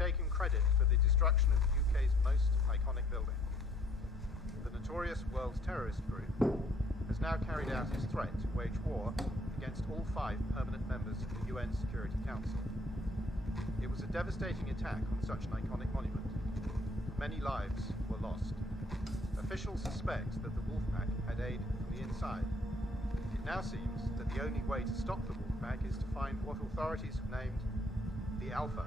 taken credit for the destruction of the UK's most iconic building. The notorious World Terrorist Group has now carried out its threat to wage war against all 5 permanent members of the UN Security Council. It was a devastating attack on such an iconic monument. Many lives were lost. Officials suspect that the Wolfpack had aid from the inside. It now seems that the only way to stop the Wolfpack is to find what authorities have named the Alpha.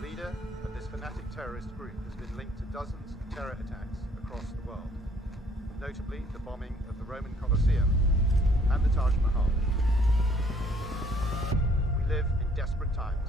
The leader of this fanatic terrorist group has been linked to dozens of terror attacks across the world, notably the bombing of the Roman Colosseum and the Taj Mahal. We live in desperate times.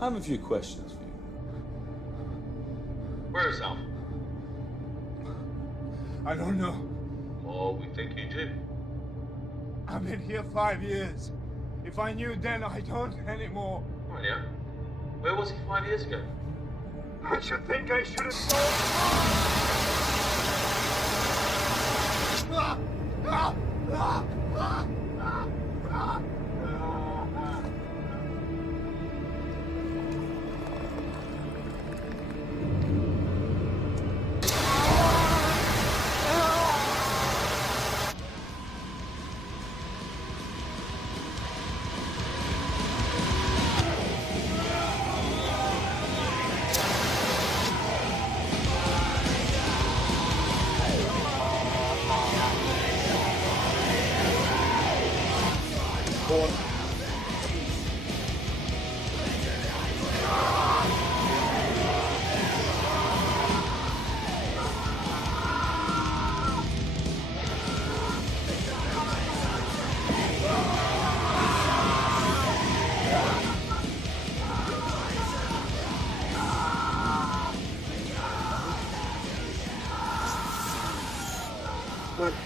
I have a few questions for you. Where is Alpha? I don't know. Oh, we think you do. I've been here 5 years. If I knew then, I don't anymore. Oh, yeah? Where was he 5 years ago? I should think I should have told.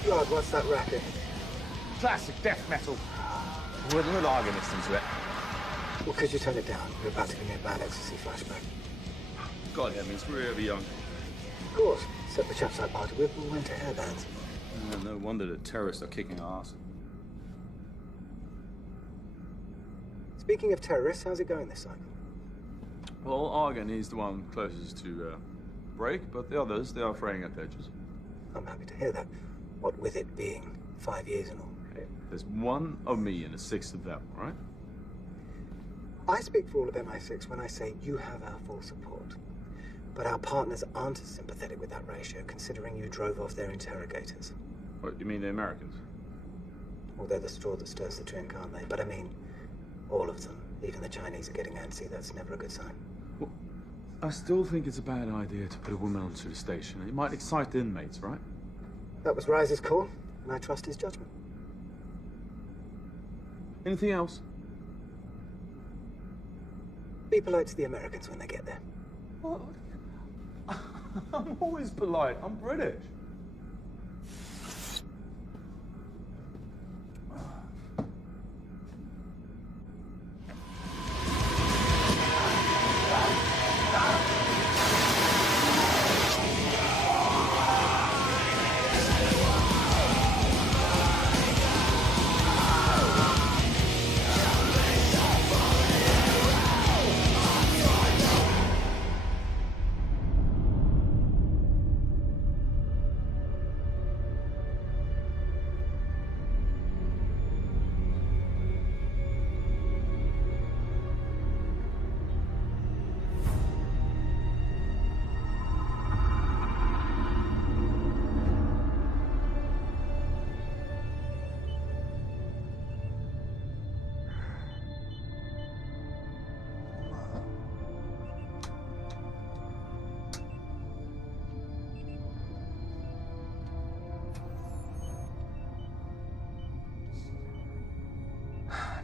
God, what's that racket? Classic death metal. We'll argue listen to it. Well, could you turn it down? You're about to give me a bad ecstasy flashback. God, that means we're ever young. Of course. Except the chaps I party with all went to hair bands. No wonder the terrorists are kicking our ass. Speaking of terrorists, how's it going this cycle? Well, Argon, he's the one closest to break, but the others, they are fraying at the edges. I'm happy to hear that. What with it being 5 years and all. Hey, there's one of me and a sixth of them, all right? I speak for all of MI6 when I say you have our full support. But our partners aren't as sympathetic with that ratio, considering you drove off their interrogators. What, you mean the Americans? Well, they're the straw that stirs the drink, aren't they? But I mean, all of them. Even the Chinese are getting antsy. That's never a good sign. Well, I still think it's a bad idea to put a woman onto the station. It might excite the inmates, right? That was Rise's call, and I trust his judgment. Anything else? Be polite to the Americans when they get there. What? I'm always polite. I'm British.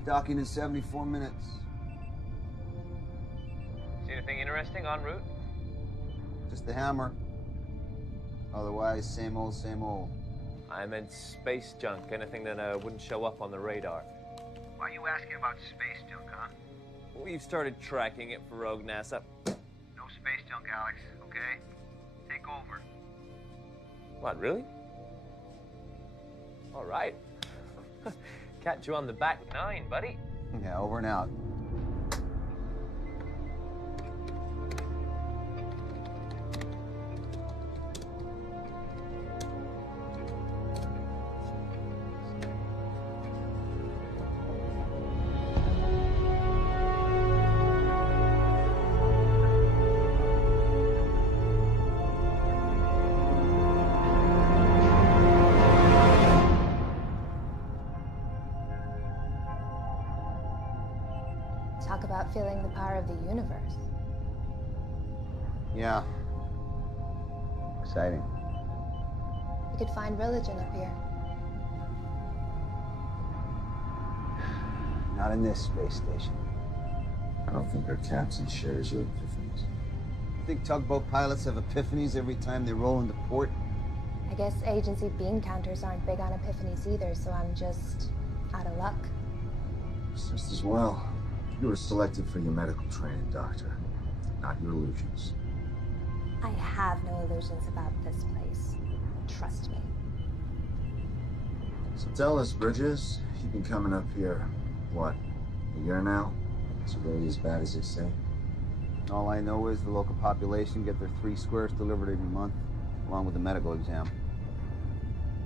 Docking in 74 minutes. See anything interesting en route? Just the hammer. Otherwise, same old, same old. I meant space junk, anything that wouldn't show up on the radar. Why are you asking about space junk, huh? We've started tracking it for rogue NASA. No space junk, Alex, okay? Take over. What, really? All right. Catch you on the back nine, buddy. Yeah, over and out. Talk about feeling the power of the universe. Yeah. Exciting. You could find religion up here. Not in this space station. I don't think our captain shares your epiphanies. You think tugboat pilots have epiphanies every time they roll into port? I guess agency bean counters aren't big on epiphanies either, so I'm just out of luck. Just as well. You were selected for your medical training, Doctor, not your illusions. I have no illusions about this place. Trust me. So tell us, Bridges, you've been coming up here, what, a year now? Is it really as bad as they say? All I know is the local population get their 3 squares delivered every month, along with the medical exam.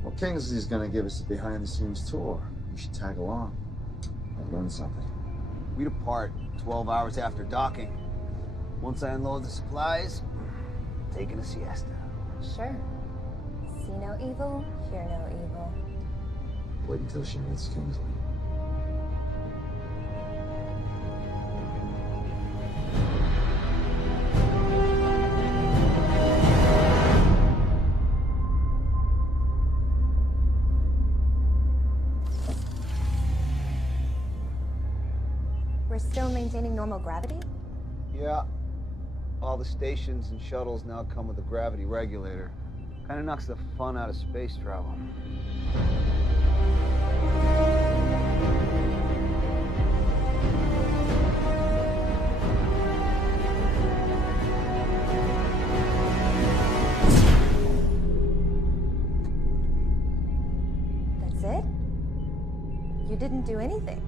Well, Kingsley's gonna give us a behind-the-scenes tour. You should tag along. I'll learn something. We depart 12 hours after docking. Once I unload the supplies, taking a siesta. Sure. See no evil, hear no evil. Wait until she meets Kingsley. We're still maintaining normal gravity? Yeah. All the stations and shuttles now come with a gravity regulator. Kind of knocks the fun out of space travel. That's it? You didn't do anything.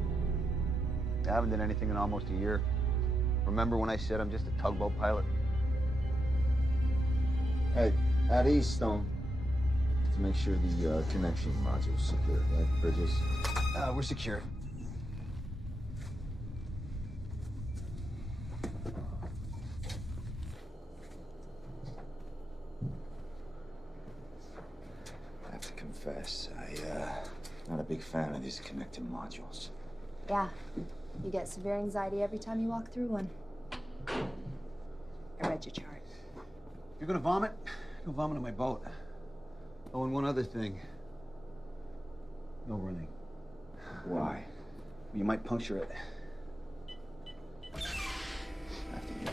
I haven't done anything in almost a year. Remember when I said I'm just a tugboat pilot? Hey, at Eaststone, to make sure the connection module's secure, right, Bridges? We're secure. I have to confess, not a big fan of these connecting modules. Yeah, you get severe anxiety every time you walk through one. I read your chart. You're gonna vomit? Go vomit on my boat. Oh, and one other thing. No running. Why? You might puncture it. After you.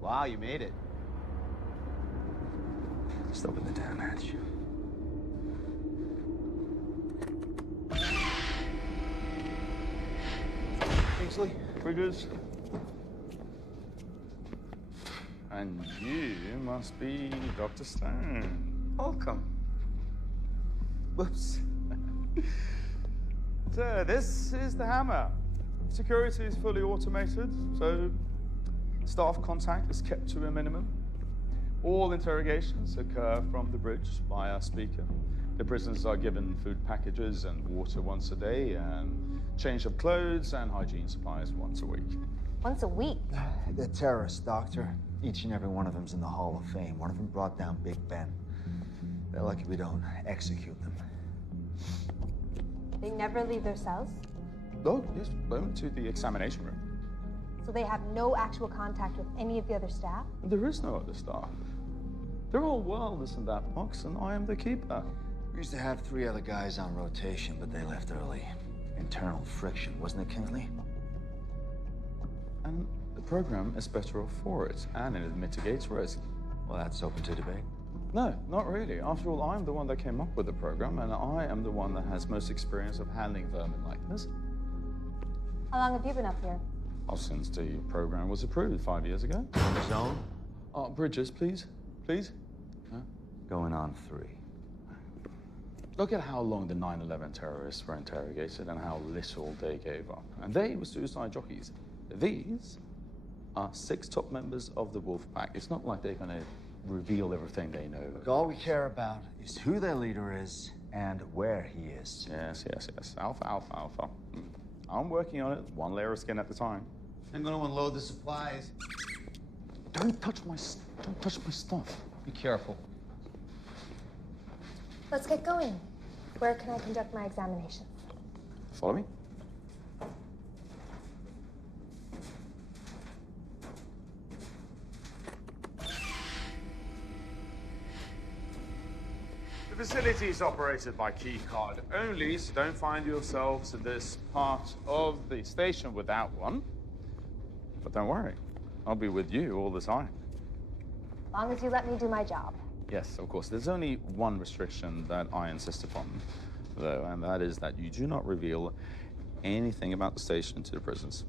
Wow, you made it. Just open the damn hatch. Kingsley? Bridges. And you must be Dr. Stone. Welcome. Whoops. So, this is the hammer. Security is fully automated, so staff contact is kept to a minimum. All interrogations occur from the bridge via speaker. The prisoners are given food packages and water once a day, and change of clothes and hygiene supplies once a week. Once a week? They're terrorists, Doctor. Each and every one of them's in the Hall of Fame. One of them brought down Big Ben. They're lucky we don't execute them. They never leave their cells? Oh, yes, went to the examination room. So they have no actual contact with any of the other staff? There is no other staff. They're all wildest in that box, and I am the keeper. We used to have 3 other guys on rotation, but they left early. Internal friction, wasn't it, Kingsley? And the program is better off for it, and it mitigates risk. Well, that's open to debate. No, not really. After all, I'm the one that came up with the program, and I am the one that has most experience of handling vermin like this. How long have you been up here? Oh, since the program was approved 5 years ago. On the zone? Bridges, please. Please. Going on 3. Look at how long the 9/11 terrorists were interrogated and how little they gave up. And they were suicide jockeys. These are 6 top members of the Wolf Pack. It's not like they're going to reveal everything they know. Look, all we care about is who their leader is and where he is. Yes. Alpha. I'm working on it, 1 layer of skin at a time. I'm gonna unload the supplies. Don't touch my stuff. Be careful. Let's get going. Where can I conduct my examination? Follow me. The facility is operated by key card only, so don't find yourselves in this part of the station without one. But don't worry, I'll be with you all the time. As long as you let me do my job. Yes, of course. There's only one restriction that I insist upon, though, and that is that you do not reveal anything about the station to the prisoners.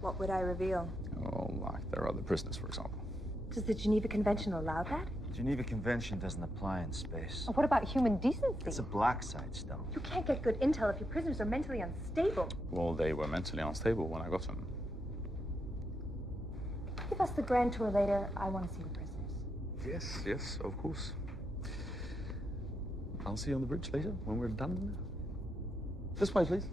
What would I reveal? Oh, like their other prisoners, for example. Does the Geneva Convention allow that? The Geneva Convention doesn't apply in space. What about human decency? It's a black site, Stone. You can't get good intel if your prisoners are mentally unstable. Well, they were mentally unstable when I got them. Give us the grand tour later. I want to see the prisoners. Yes, of course. I'll see you on the bridge later when we're done. This way, please.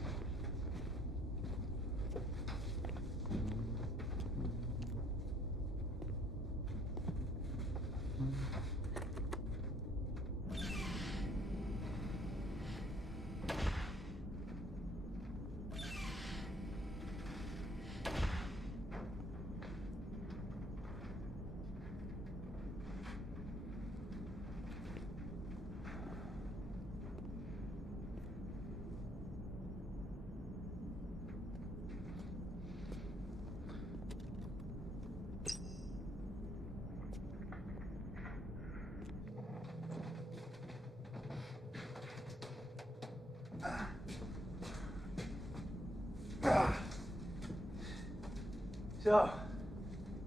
So,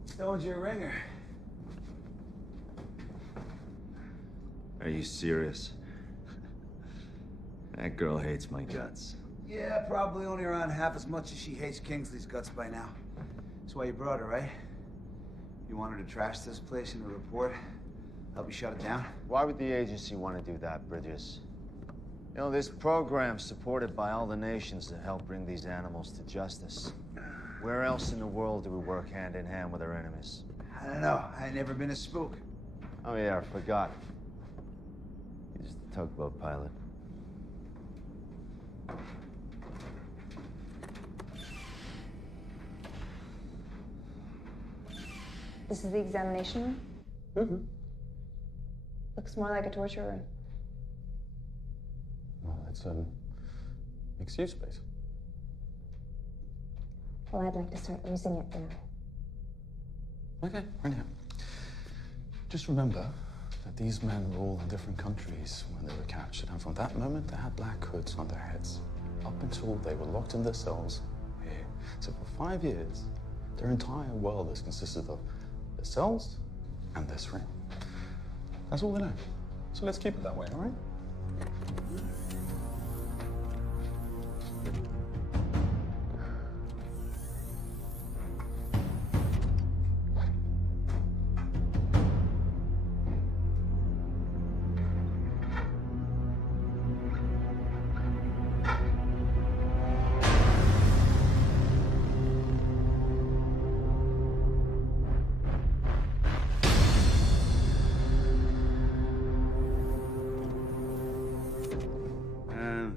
Stone's your ringer. Are you serious? That girl hates my guts. Yeah, probably only around half as much as she hates Kingsley's guts by now. That's why you brought her, right? You want her to trash this place in a report? Help you shut it down? Why would the agency want to do that, Bridges? You know, this program's supported by all the nations that help bring these animals to justice. Where else in the world do we work hand in hand with our enemies? I don't know. I ain't never been a spook. Oh yeah, I forgot. He's the tugboat pilot. This is the examination room? Mm-hmm. Looks more like a torture room. Well, it's mixed-use space. Well, I'd like to start using it now. Okay, right now. Just remember that these men were all in different countries when they were captured, and from that moment they had black hoods on their heads, up until they were locked in their cells here. So for 5 years, their entire world has consisted of their cells and this ring. That's all they know. So let's keep it that way, all right?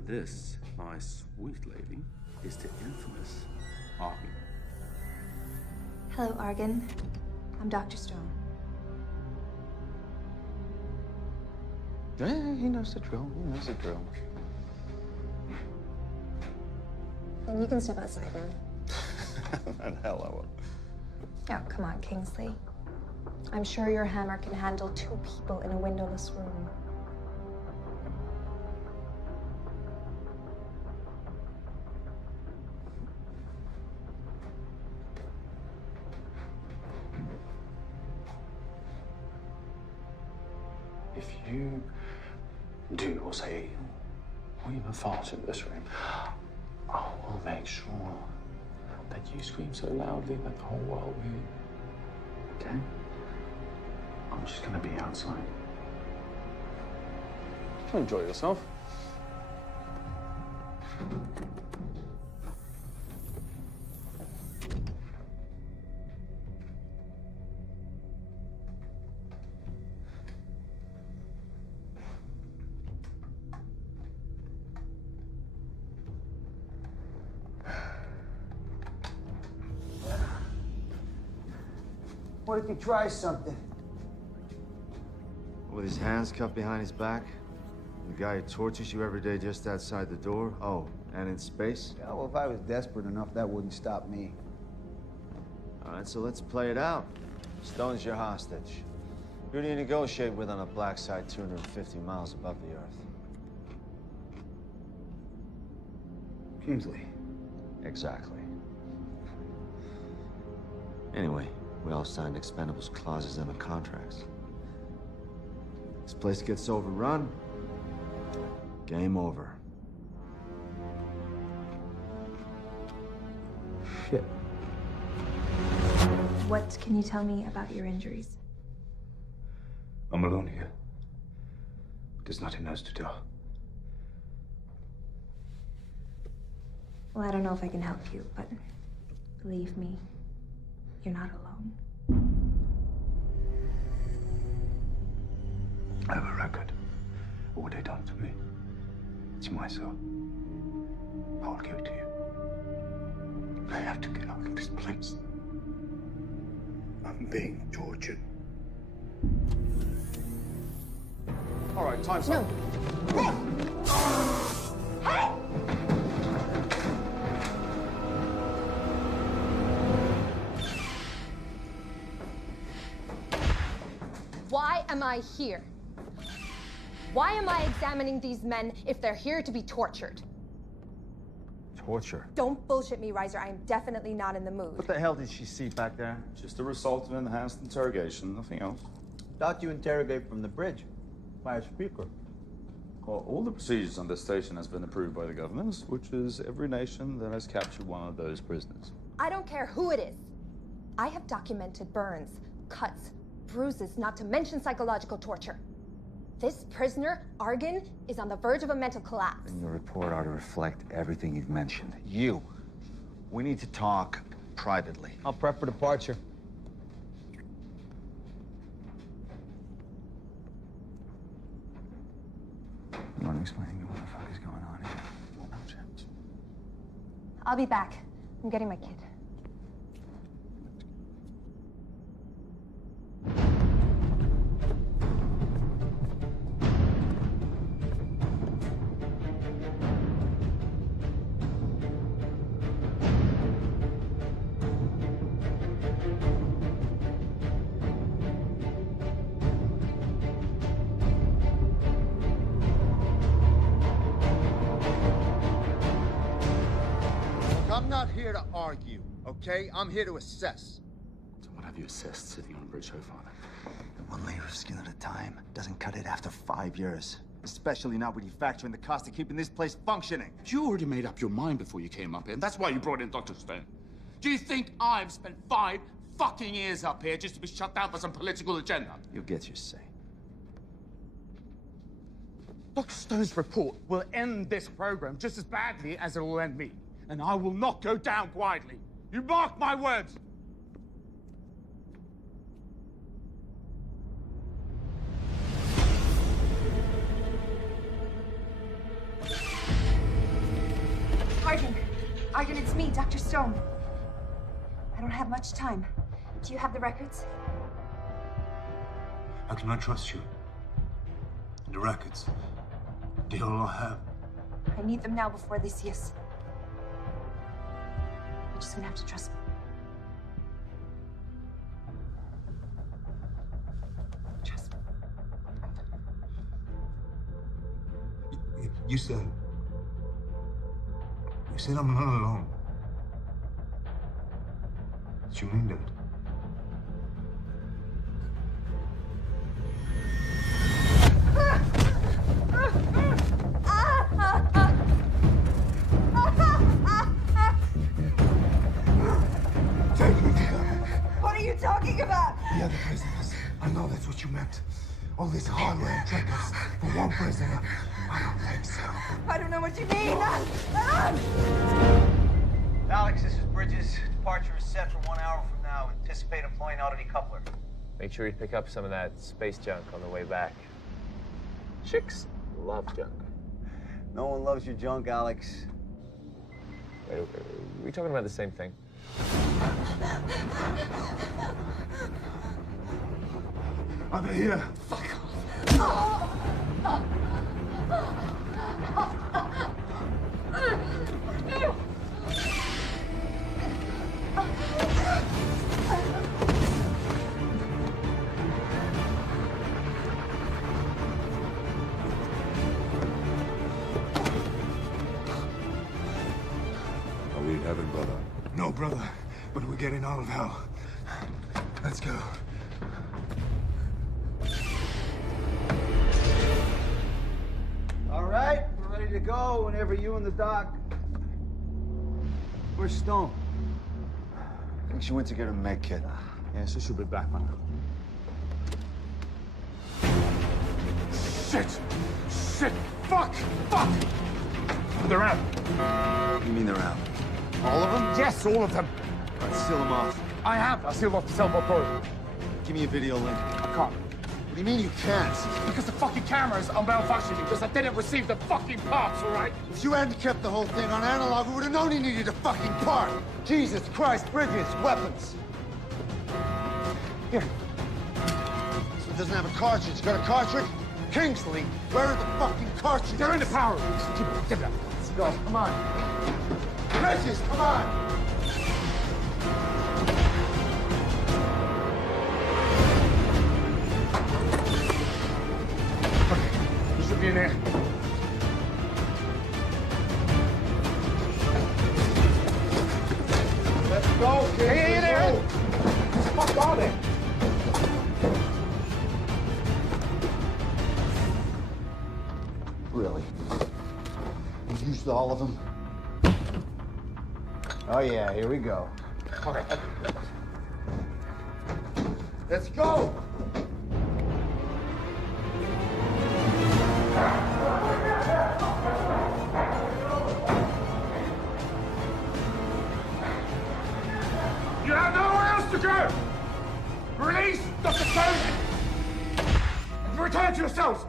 This, my sweet lady, is the infamous Argon. Hello, Argon. I'm Dr. Stone. Yeah, he knows the drill. He knows the drill. Then you can step outside now. And hell I will. Oh, come on, Kingsley. I'm sure your hammer can handle 2 people in a windowless room. If you do or say or even fart in this room, I will make sure that you scream so loudly that the whole world will hear. Okay? I'm just gonna be outside. Enjoy yourself. What if he tries something? With his hands cuffed behind his back? The guy who tortures you every day just outside the door? Oh, and in space? Yeah, well, if I was desperate enough, that wouldn't stop me. All right, so let's play it out. Stone's your hostage. Who do you negotiate with on a black site 250 miles above the Earth? Kingsley. Exactly. Anyway, we all signed expendables clauses in the contracts. This place gets overrun, game over. Shit. What can you tell me about your injuries? I'm alone here. There's nothing else to do. Well, I don't know if I can help you, but believe me, you're not alone. I have a record of what they done to me. It's my soul. I will give it to you. I have to get out of this place. I'm being tortured. All right, time's up. Why am I here? Why am I examining these men if they're here to be tortured? To torture. Don't bullshit me, Riser. I am definitely not in the mood. What the hell did she see back there? Just a result of enhanced interrogation, nothing else. Thought you interrogate from the bridge by a speaker. Well, all the procedures on this station has been approved by the governors, which is every nation that has captured one of those prisoners. I don't care who it is. I have documented burns, cuts, bruises, not to mention psychological torture. This prisoner, Argan, is on the verge of a mental collapse. And your report ought to reflect everything you've mentioned. You, we need to talk privately. I'll prep for departure. You want to explain to me what the fuck is going on here? I'll be back. I'm getting my kid. I'm not here to argue, okay? I'm here to assess. So what have you assessed sitting on a bridge so far, then? One layer of skin at a time doesn't cut it after 5 years. Especially not when you factor in the cost of keeping this place functioning. You already made up your mind before you came up here, and that's why you brought in Dr. Stone. Do you think I've spent 5 fucking years up here just to be shut down for some political agenda? You'll get your say. Dr. Stone's report will end this program just as badly as it will end me. And I will not go down quietly. You mark my words. Argan, it's me, Dr. Stone. I don't have much time. Do you have the records? How can I trust you? The records. They all I have. I need them now before they see us. You're just gonna have to trust me. Trust me. You said I'm not alone. Did you mean that? Take me there. What are you talking about? The other prisoners. I know that's what you meant. All this hardware and trinkets for one prisoner. I don't think so. I don't know what you mean. Alex, this is Bridges. Departure is set for 1 hour from now. Anticipate employing auto decoupler. Make sure you pick up some of that space junk on the way back. Chicks love junk. No one loves your junk, Alex. Wait, are we talking about the same thing? I'm here. Fuck off. Are we in heaven, brother? No, brother. But we're getting out of hell. Let's go. All right, we're ready to go whenever you and the doc. Where's Stone? I think she went to get her med kit. Yeah, so she'll be back, man. Shit! Shit! Fuck! Fuck! They're out. You mean they're out? All of them? Yes, all of them. Let's seal them off. I have. I sealed off the sailboat photo. Give me a video link. I can't. What do you mean you can't? Because the fucking cameras are malfunctioning because I didn't receive the fucking parts, all right? If you hadn't kept the whole thing on analog, we would have known he needed a fucking part. Jesus Christ, Bridges, weapons. Here. This one doesn't have a cartridge. Got a cartridge? Kingsley, where are the fucking cartridges? They're in the power room. Give it up. Let's go. Come on. Bridges, come on. You should be in there. Really? You used all of them? Oh yeah, here we go. All right. Let's go! You have nowhere else to go! Release Dr. Stone and return to yourselves!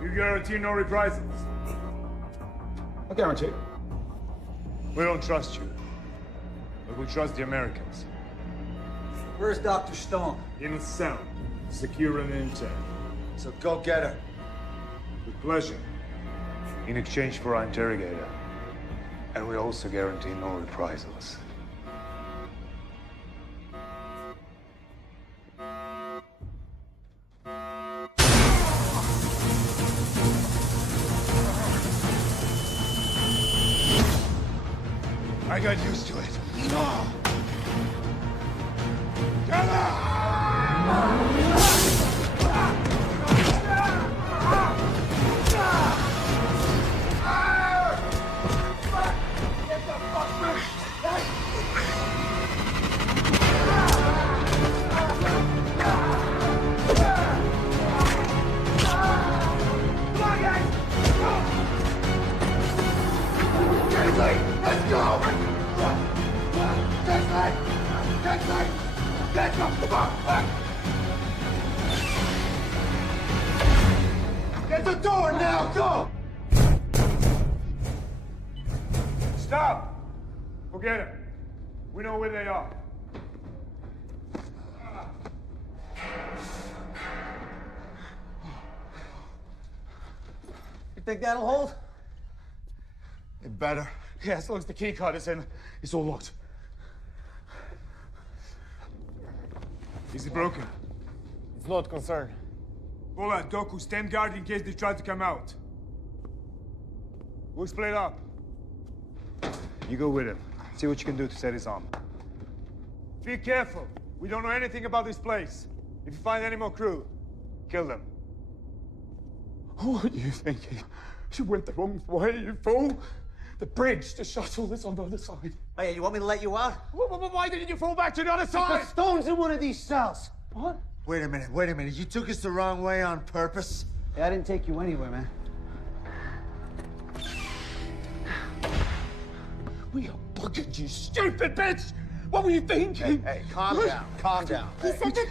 You guarantee no reprisals? I guarantee. We don't trust you, but we trust the Americans. Where's Dr. Stone? In a cell, secure and intact. So go get her. With pleasure. In exchange for our interrogator. And we also guarantee no reprisals. I got used to it. Get Let's go! Get the fuck back! Get the door now, go! Stop! Forget it. We know where they are. You think that'll hold? It better. Yeah, as long as the key card is in, it's all locked. Is it broken? It's not concerned. Bola, Doku, stand guard in case they try to come out. We'll split up. You go with him. See what you can do to set his arm. Be careful. We don't know anything about this place. If you find any more crew, kill them. What are you thinking? You went the wrong way, you fool. The bridge, the shuttle is on the other side. Oh yeah, you want me to let you out? Why didn't you fall back to the other side? Because Stone's in one of these cells. What? Wait a minute. You took us the wrong way on purpose? Yeah, I didn't take you anywhere, man. We are bugging, you stupid bitch! What were you thinking? Hey, calm down, calm down. He said that.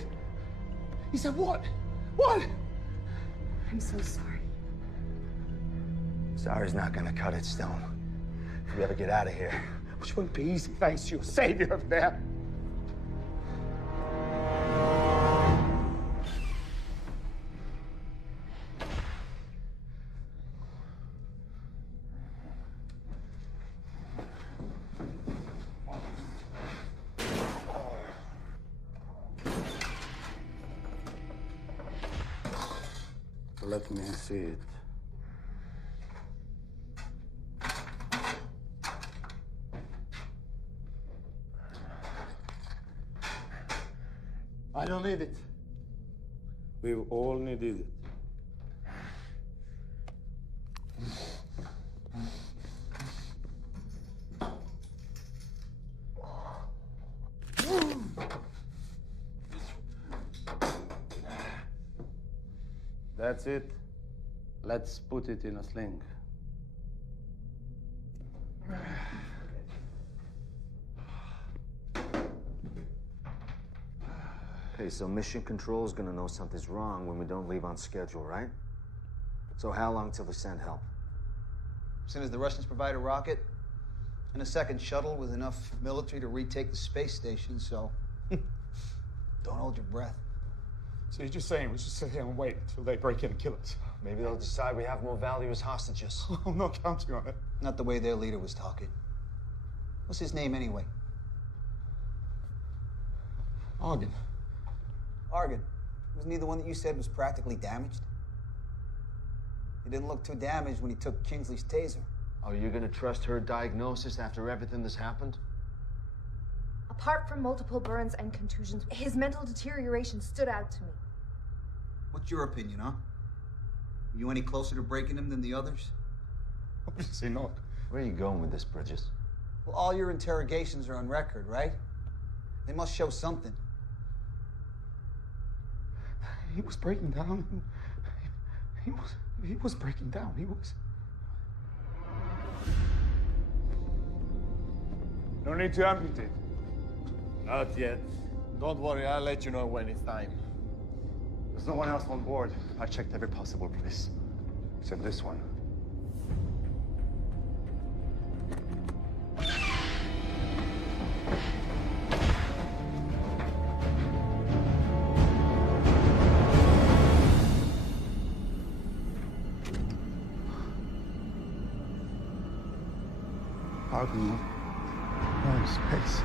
He said what? What? I'm so sorry. Sorry's not gonna cut it, Stone. If we ever get out of here. Which won't be easy, thanks to your savior over there. Let me see it. I don't need it. We all needed it. That's it. Let's put it in a sling. Okay, so Mission Control is gonna know something's wrong when we don't leave on schedule, right? So how long till they send help? As soon as the Russians provide a rocket and a second shuttle with enough military to retake the space station, so don't hold your breath. So you're just saying we should sit here and wait until they break in and kill us? Maybe they'll decide we have more value as hostages. I'm not counting on it. Not the way their leader was talking. What's his name anyway? Argon. Argon. Wasn't he the one that you said was practically damaged? He didn't look too damaged when he took Kingsley's taser. Are you gonna trust her diagnosis after everything that's happened? Apart from multiple burns and contusions, his mental deterioration stood out to me. What's your opinion, huh? Are you any closer to breaking him than the others? Obviously not. Where are you going with this, Bridges? Well, all your interrogations are on record, right? They must show something. He was breaking down. He was breaking down. He was. No need to amputate. Not yet. Don't worry, I'll let you know when it's time. There's no one else on board. I checked every possible place, except this one. How do you know in space?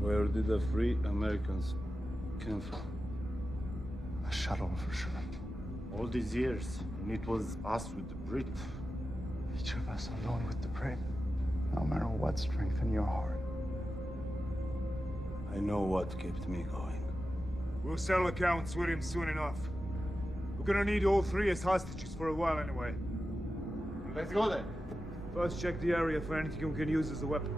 Where did the free Americans come from? A shuttle, for sure. All these years, and it was us with the Brit. Each of us alone with the Brit. No matter what strengthened your heart. I know what kept me going. We'll settle accounts with him soon enough. We're gonna need all three as hostages for a while anyway. Let's go then. First, check the area for anything we can use as a weapon.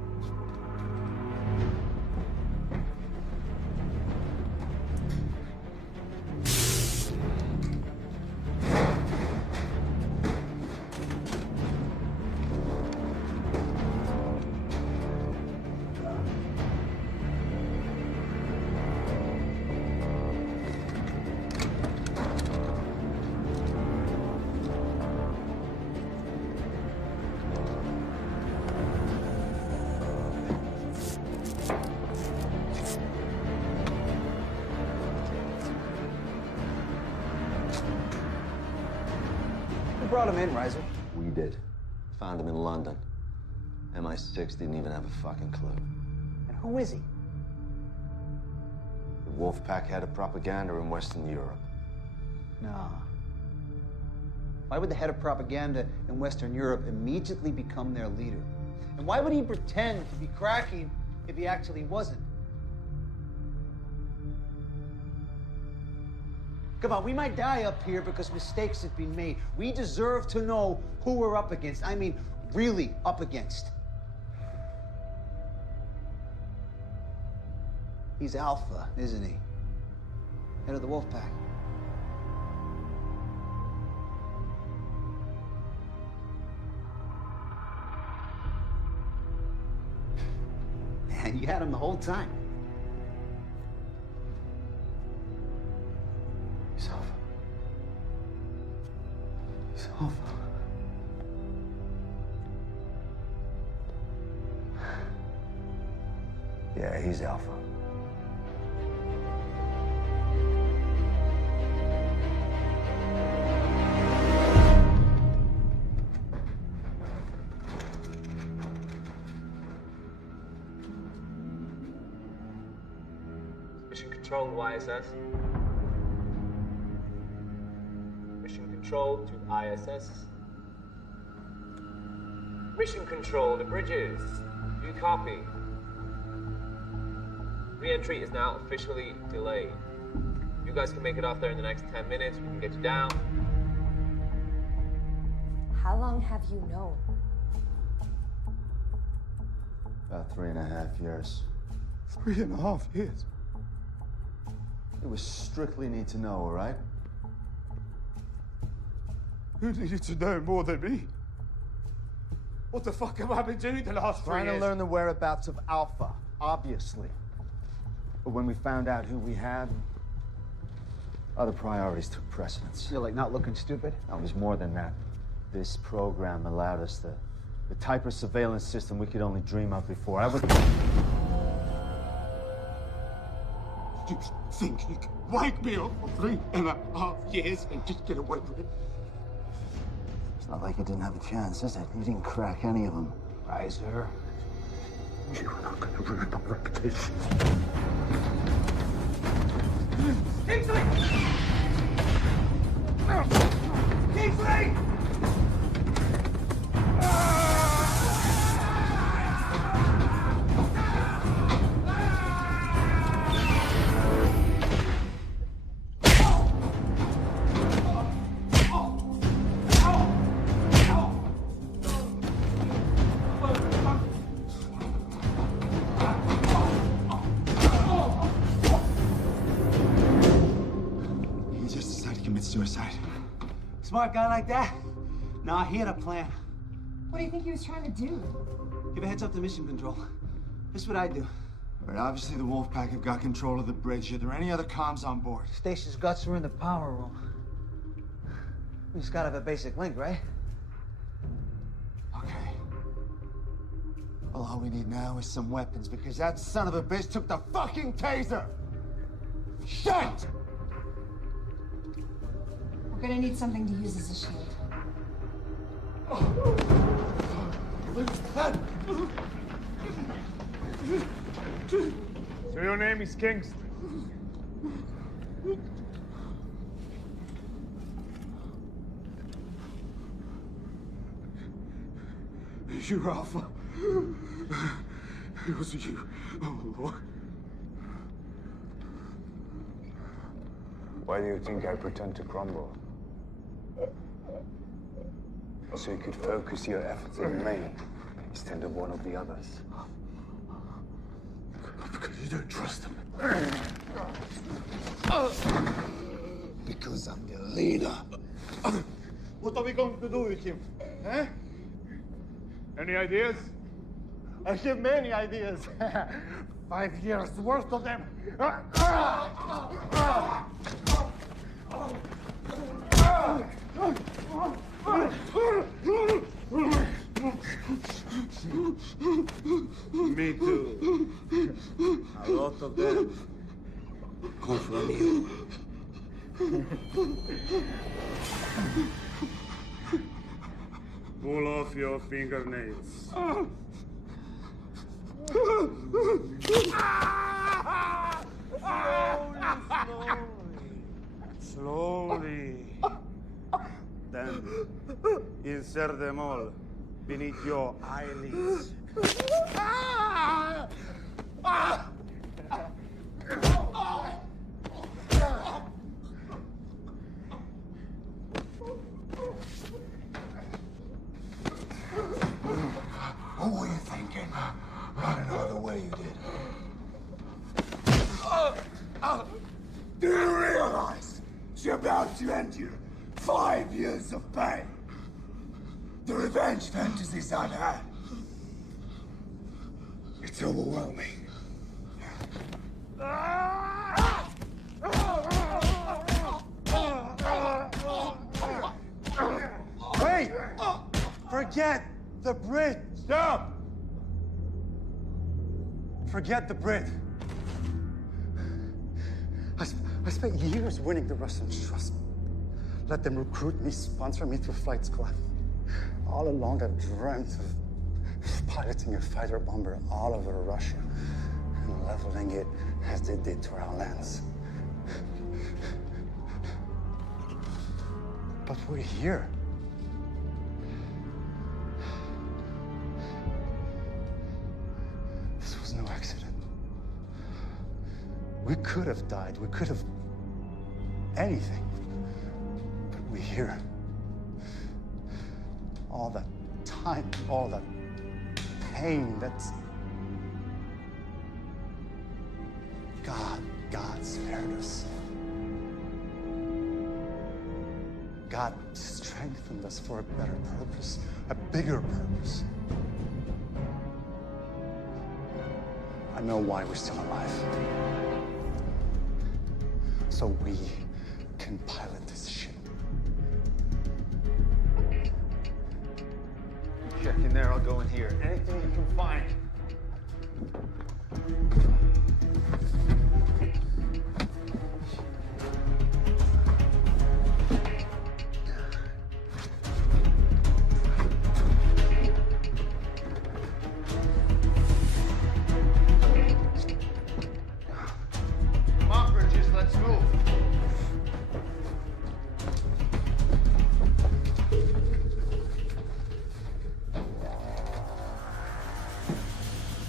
Who brought him in, Reiser? We did. Found him in London. MI6 didn't even have a fucking clue. And who is he? The Wolfpack had a propaganda in Western Europe. Nah. Why would the head of propaganda in Western Europe immediately become their leader? And why would he pretend to be cracking if he actually wasn't? Come on, we might die up here because mistakes have been made. We deserve to know who we're up against. I mean, really up against. He's Alpha, isn't he? Head of the Wolfpack. Man, you had him the whole time. He's Alpha. He's Alpha. Yeah, he's Alpha. Mission Control YSS. Mission Control to ISS. Mission Control to Bridges. You copy. Re-entry is now officially delayed. You guys can make it off there in the next 10 minutes. We can get you down. How long have you known? About 3.5 years. 3.5 years? It was strictly need to know, all right? Who needed to know more than me? What the fuck have I been doing the last 3 years? Trying to learn the whereabouts of Alpha, obviously. But when we found out who we had, other priorities took precedence. You're like not looking stupid? No, it was more than that. This program allowed us the type of surveillance system we could only dream of before. You think you can wake me up for 3.5 years and just get away with it? It's not like you didn't have a chance, is it? You didn't crack any of them. Right, sir? You're not going to ruin my reputation. Kingsley! Kingsley! He just decided to commit suicide. Smart guy like that? Nah, he had a plan. What do you think he was trying to do? Give a heads up to mission control. This is what I do. All right, obviously the Wolfpack have got control of the bridge. Are there any other comms on board? Station's guts are in the power room. We just gotta have a basic link, right? Okay. Well, all we need now is some weapons, because that son of a bitch took the fucking taser! Shit! We're gonna need something to use as a shield. So your name is Kingston? You're Alpha. It was you. Oh, Lord. Why do you think I pretend to crumble? So you could focus your efforts in me instead of one of the others. Because you don't trust him. Because I'm the leader. What are we going to do with him? Eh? Any ideas? I have many ideas. 5 years worth of them. Me too. A lot of them come from you. Pull off your fingernails. Slowly. Then insert them all beneath your eyelids. What were you thinking? Running all the way you did. Do you realize you're about to enter 5 years of pain? The revenge fantasies I've had. It's overwhelming. Wait! Forget the bridge! Stop! Forget the bridge. I spent years winning the Russians' trust. Let them recruit me, sponsor me through flight school. All along, I've dreamt of piloting a fighter bomber all over Russia and leveling it as they did to our lands. But we're here. This was no accident. We could have died. We could have anything. But we're here. All that time, all that pain, that's... God spared us. God strengthened us for a better purpose, a bigger purpose. I know why we're still alive. So we can pilot this ship. Check in there, I'll go in here. Anything you can find. let's move.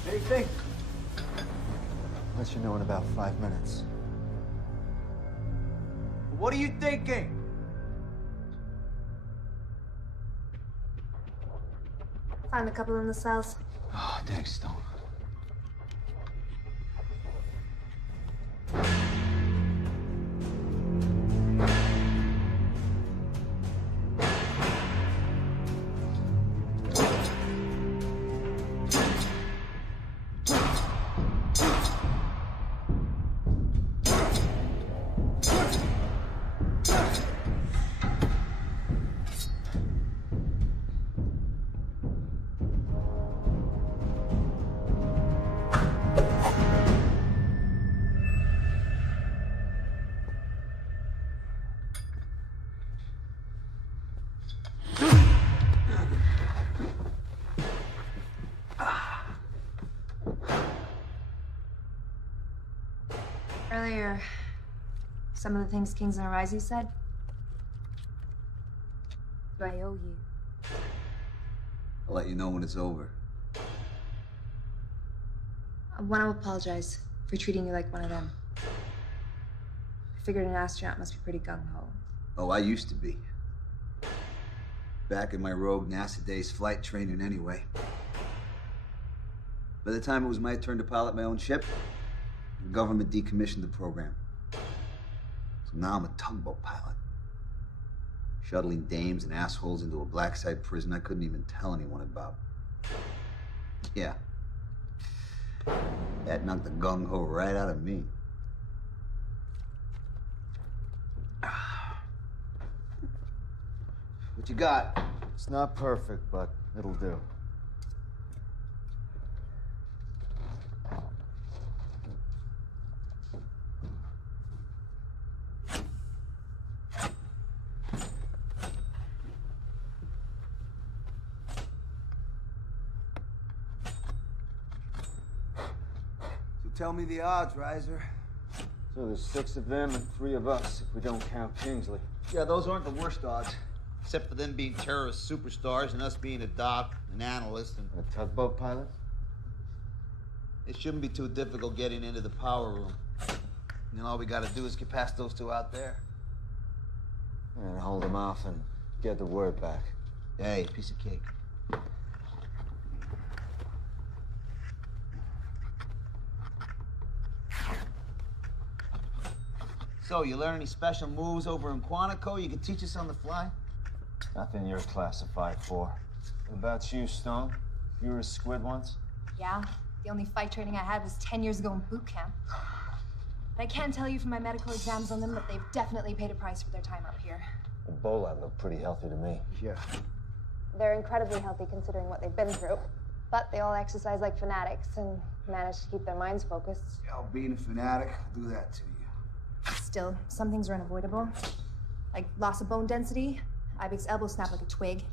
Anything? I'll let you know in about 5 minutes. What are you thinking? Found a couple in the cells. Oh, thanks, Stone. Earlier, some of the things Kings and Arise said, I owe you. I'll let you know when it's over. I want to apologize for treating you like one of them. I figured an astronaut must be pretty gung-ho. Oh, I used to be. Back in my rogue NASA days, flight training anyway. By the time it was my turn to pilot my own ship, the government decommissioned the program. So now I'm a tugboat pilot. Shuttling dames and assholes into a black site prison I couldn't even tell anyone about. Yeah. That knocked the gung-ho right out of me. What you got? It's not perfect, but it'll do. Tell me the odds, Riser. So there's 6 of them and 3 of us, if we don't count Kingsley. Yeah, those aren't the worst odds. Except for them being terrorist superstars and us being a doc, an analyst, and a tugboat pilot? It shouldn't be too difficult getting into the power room. And all we gotta do is get past those 2 out there. And hold them off and get the word back. Hey, piece of cake. So, you learn any special moves over in Quantico you can teach us on the fly? Nothing you're classified for. What about you, Stone? You were a squid once? Yeah, the only fight training I had was 10 years ago in boot camp. And I can't tell you from my medical exams on them, but they've definitely paid a price for their time up here. Ebola looked pretty healthy to me. Yeah. They're incredibly healthy considering what they've been through. But they all exercise like fanatics and manage to keep their minds focused. Yeah, being a fanatic will do that to you. Still, some things are unavoidable. Like loss of bone density, Ibex elbow snap like a twig,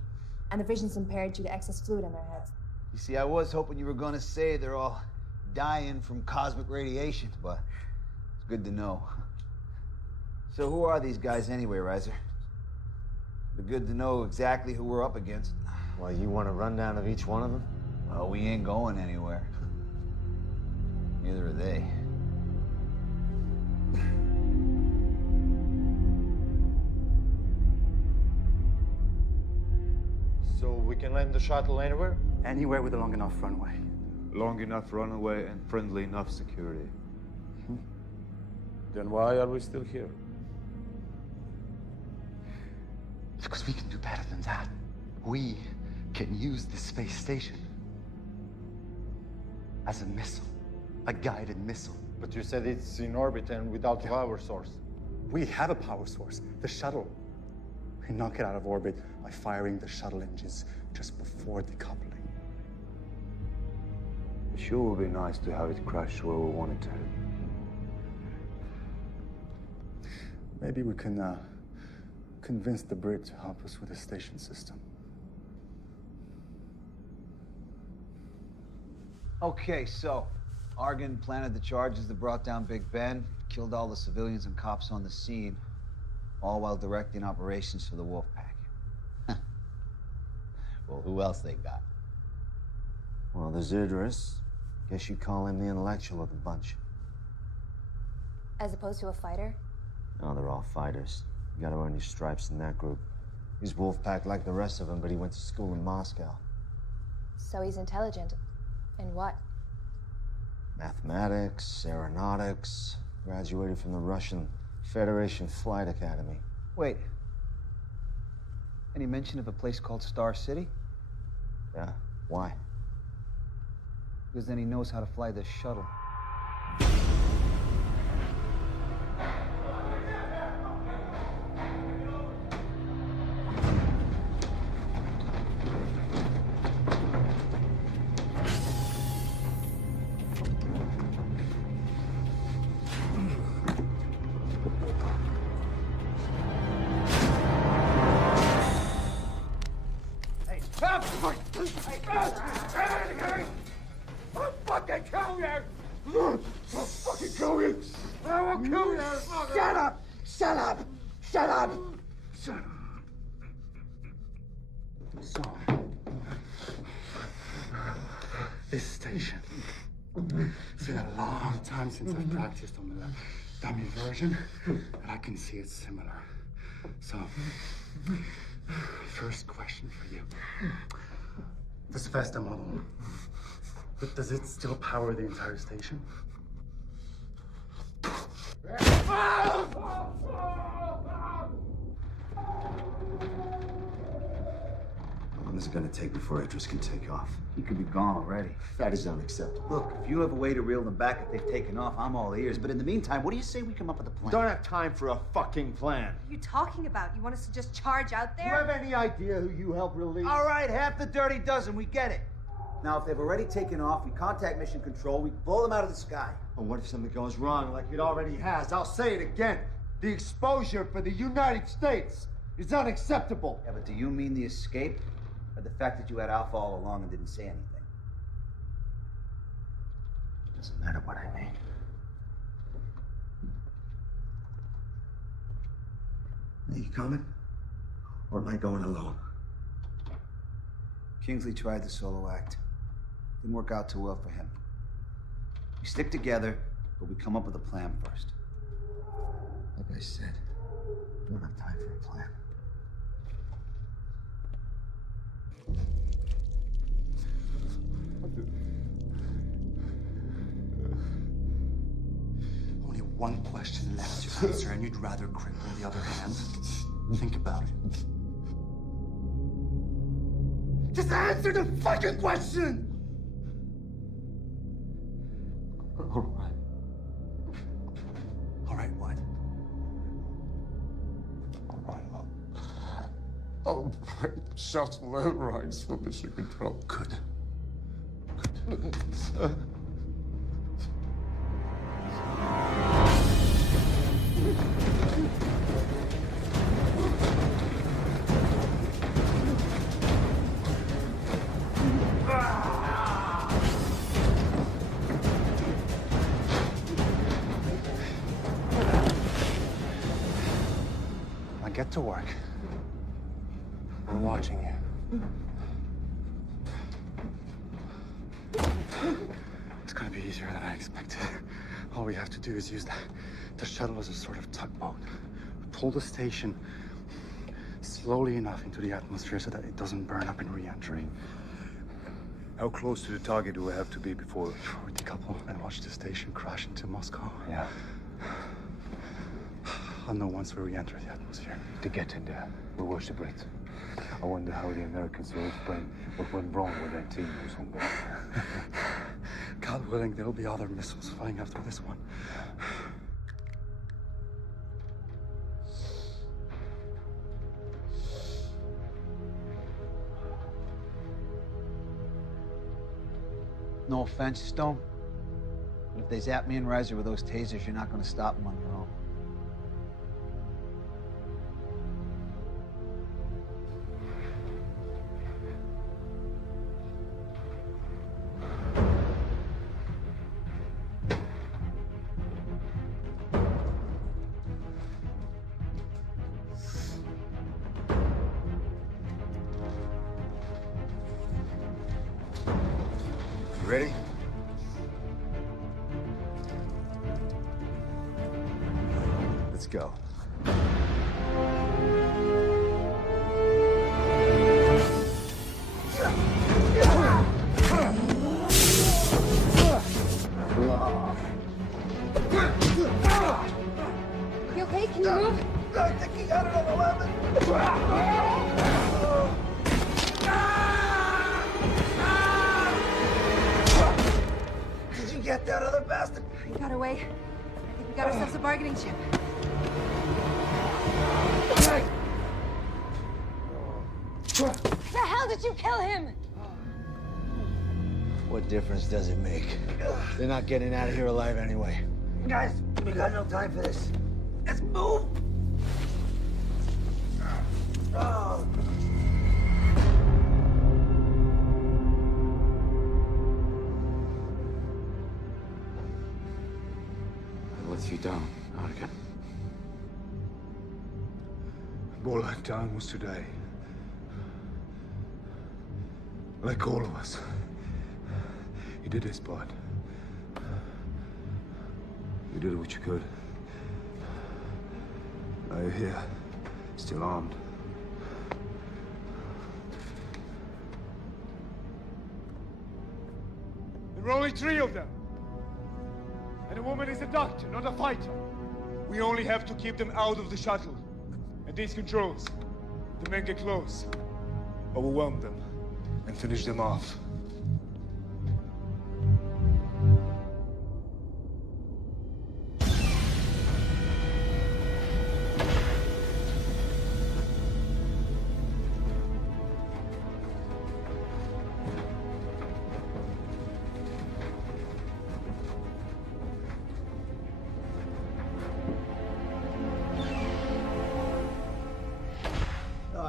and the vision's impaired due to excess fluid in their heads. You see, I was hoping you were gonna say they're all dying from cosmic radiation, but it's good to know. So who are these guys anyway, Riser? It'd be good to know exactly who we're up against. Well, you want a rundown of each one of them? Well, we ain't going anywhere. Neither are they. So we can land the shuttle anywhere? Anywhere with a long enough runway. Long enough runaway and friendly enough security. Then why are we still here? Because we can do better than that. We can use the space station as a missile, a guided missile. But you said it's in orbit and without power source. We have a power source, the shuttle. We knock it out of orbit by firing the shuttle engines just before decoupling. It sure would be nice to have it crash where we want it to. Maybe we can convince the Brit to help us with the station system. Okay, so Argon planted the charges that brought down Big Ben. Killed all the civilians and cops on the scene, all while directing operations for the Wolfpack. Well, who else they got? Well, there's Idris. Guess you'd call him the intellectual of the bunch. As opposed to a fighter? No, they're all fighters. You gotta earn your stripes in that group. He's Wolfpack like the rest of them, but he went to school in Moscow. So he's intelligent. In what? Mathematics, aeronautics, graduated from the Russian Federation Flight Academy. Wait. Any mention of a place called Star City? Yeah, why? Because then he knows how to fly this shuttle. I'll fucking kill you! I'll fucking kill you! I will kill you! Shut up! Shut up! Shut up! Shut up! So, this station. It's been a long time since I've practiced on the dummy version, but I can see it's similar. So, first question for you. This Vesta model, but does it still power the entire station? How long is it gonna take before Idris can take off? He could be gone already. That is unacceptable. Look, if you have a way to reel them back if they've taken off, I'm all ears. But in the meantime, what do you say we come up with a plan? Don't have time for a fucking plan. What are you talking about? You want us to just charge out Do you there? have any idea who you helped release? All right, half the dirty dozen, we get it. Now, if they've already taken off, we contact Mission Control, we blow them out of the sky. Well, what if something goes wrong like it already has? I'll say it again. The exposure for the United States is unacceptable. Yeah, but do you mean the escape? Or the fact that you had Alpha all along and didn't say anything? Doesn't matter what I mean. Are you coming? Or am I going alone? Kingsley tried the solo act. Didn't work out too well for him. We stick together, but we come up with a plan first. Like I said, I don't have time for a plan. Only one question left to answer, and you'd rather cripple the other hand? Think about it. Just answer the fucking question! All right. All right, what? All right, I'll break shuttle overrides for Mission Control. Good. Now get to work. We're watching you. It's gonna be easier than I expected. All we have to do is use the shuttle as a sort of tugboat. Pull the station slowly enough into the atmosphere so that it doesn't burn up in re-entry. How close to the target do we have to be before we decouple and watch the station crash into Moscow? Yeah. I'll know once we re-enter the atmosphere. To get in there, we worship it. I wonder how the Americans will explain what went wrong with their team or something. God willing, there'll be other missiles flying after this one. No offense, Stone. But if they zap me and Reiser with those tasers, you're not going to stop them on your own. Ready? Let's go. You okay? Can you move? I think he got it on 11. Did you get that other bastard? He got away. I think we got ourselves a bargaining chip. The hell did you kill him? What difference does it make? They're not getting out of here alive anyway. Guys, we got no time for this. Let's move. Oh. I let you down, Argan. All I've done was today. Like all of us. You did his part. You did what you could. Now you're here, still armed. There are only 3 of them. And the woman is a doctor, not a fighter. We only have to keep them out of the shuttle. And these controls. The men get close. Overwhelm them. And finish them off.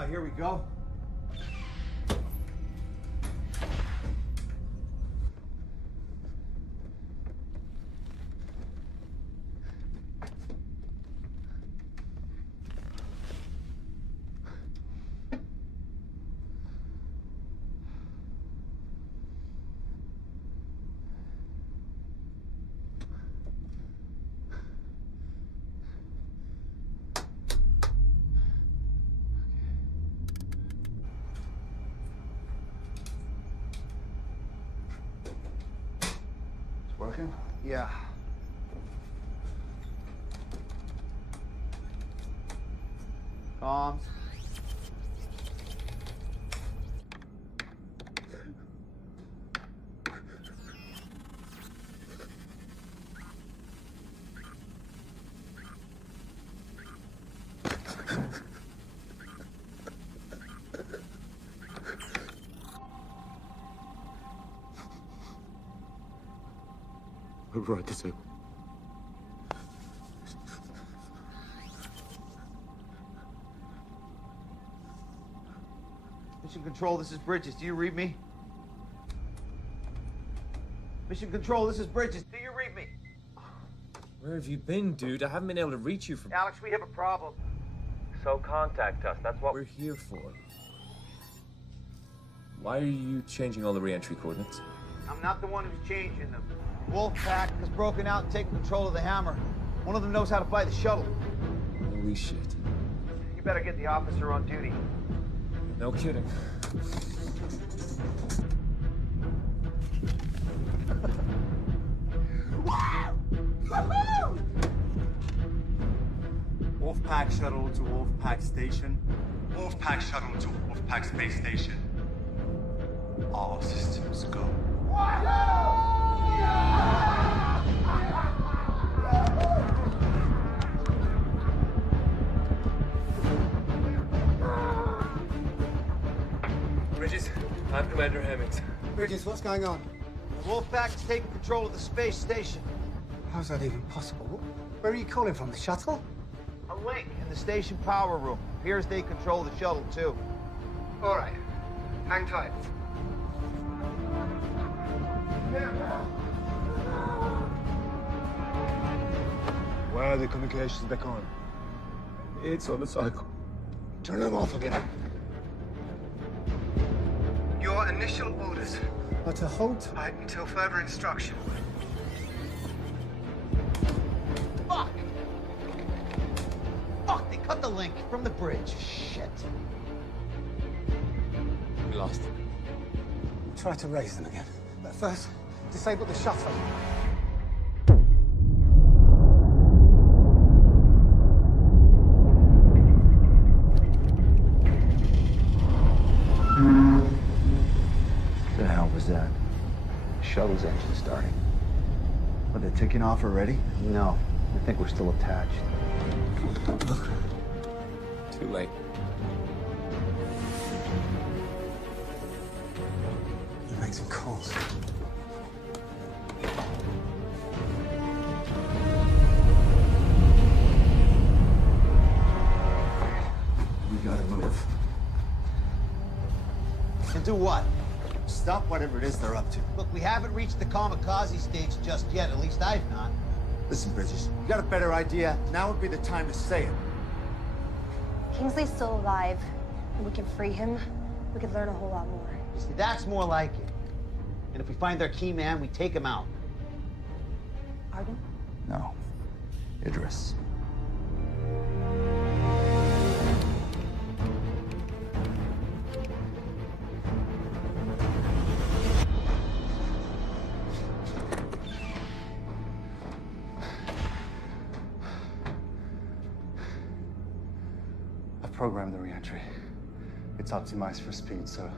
Here we go. Working? Yeah. Comms. Right, disabled. Mission Control, this is Bridges. Do you read me? Mission Control, this is Bridges. Do you read me? Where have you been, dude? I haven't been able to reach you from... Alex, we have a problem. So contact us. That's what we're here for. Why are you changing all the re-entry coordinates? I'm not the one who's changing them. Wolfpack has broken out and taken control of the Hammer. One of them knows how to fly the shuttle. Holy shit. You better get the officer on duty. No kidding. Wolfpack shuttle to Wolfpack station. Wolfpack shuttle to Wolfpack space station. All systems go. Bridges, I'm Commander Hemmings. Bridges, what's going on? The Wolfpack has taken control of the space station. How's that even possible? Where are you calling from? The shuttle? A link in the station power room. Appears they control the shuttle, too. All right. Hang tight. Why are the communications back on? It's on the cycle. Turn them off again. You're your initial orders But to hold tight until further instruction. Fuck! Fuck, they cut the link from the bridge. Shit. We lost him. Try to raise them again. But first, disable the shuttle. The hell was that? Shuttle's engine starting. Are they taking off already? No, I think we're still attached. Too late. You're making calls. We gotta move. And do what? Stop whatever it is they're up to. Look, we haven't reached the kamikaze stage just yet. At least I've not. Listen, Bridges, you got a better idea? Now would be the time to say it. Kingsley's still alive, and we can free him. We could learn a whole lot more. You see, that's more like it. And if we find their key man, we take him out. Arden? No. Idris. I've programmed the re-entry. It's optimized for speed, so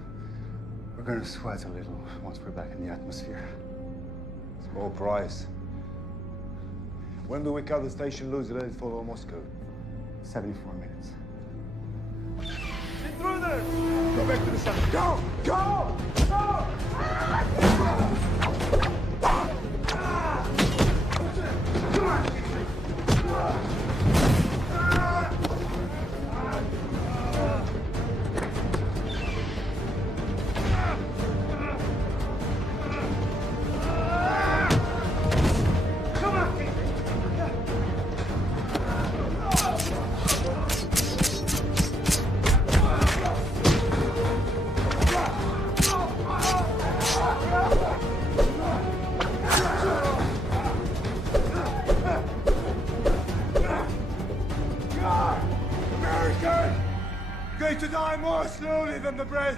we're going to sweat a little once we're back in the atmosphere. Small price. When do we cut the station loose and let it follow Moscow? 74 minutes. Intruders! Go back to the shuttle. Go! Go! Go! American! Going to die more slowly than the breath.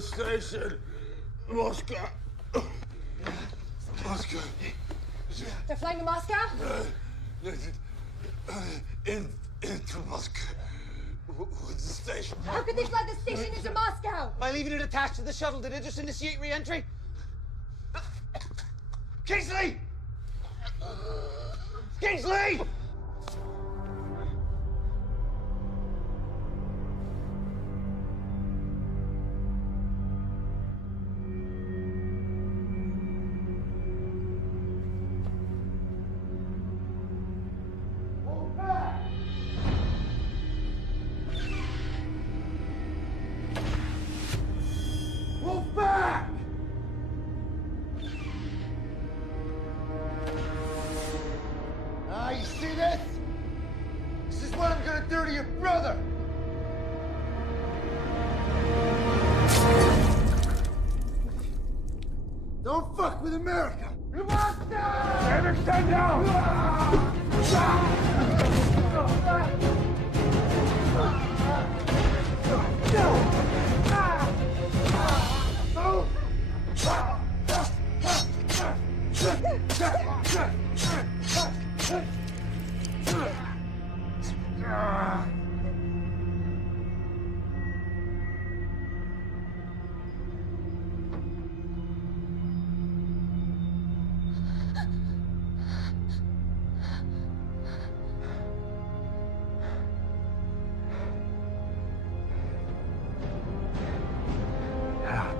Station, Moscow. Moscow. They're flying to Moscow? Into Moscow. What's the station? How could they fly the station into Moscow? By leaving it attached to the shuttle, did it just initiate re-entry? Kingsley! Kingsley! Don't fuck with America! Stand down!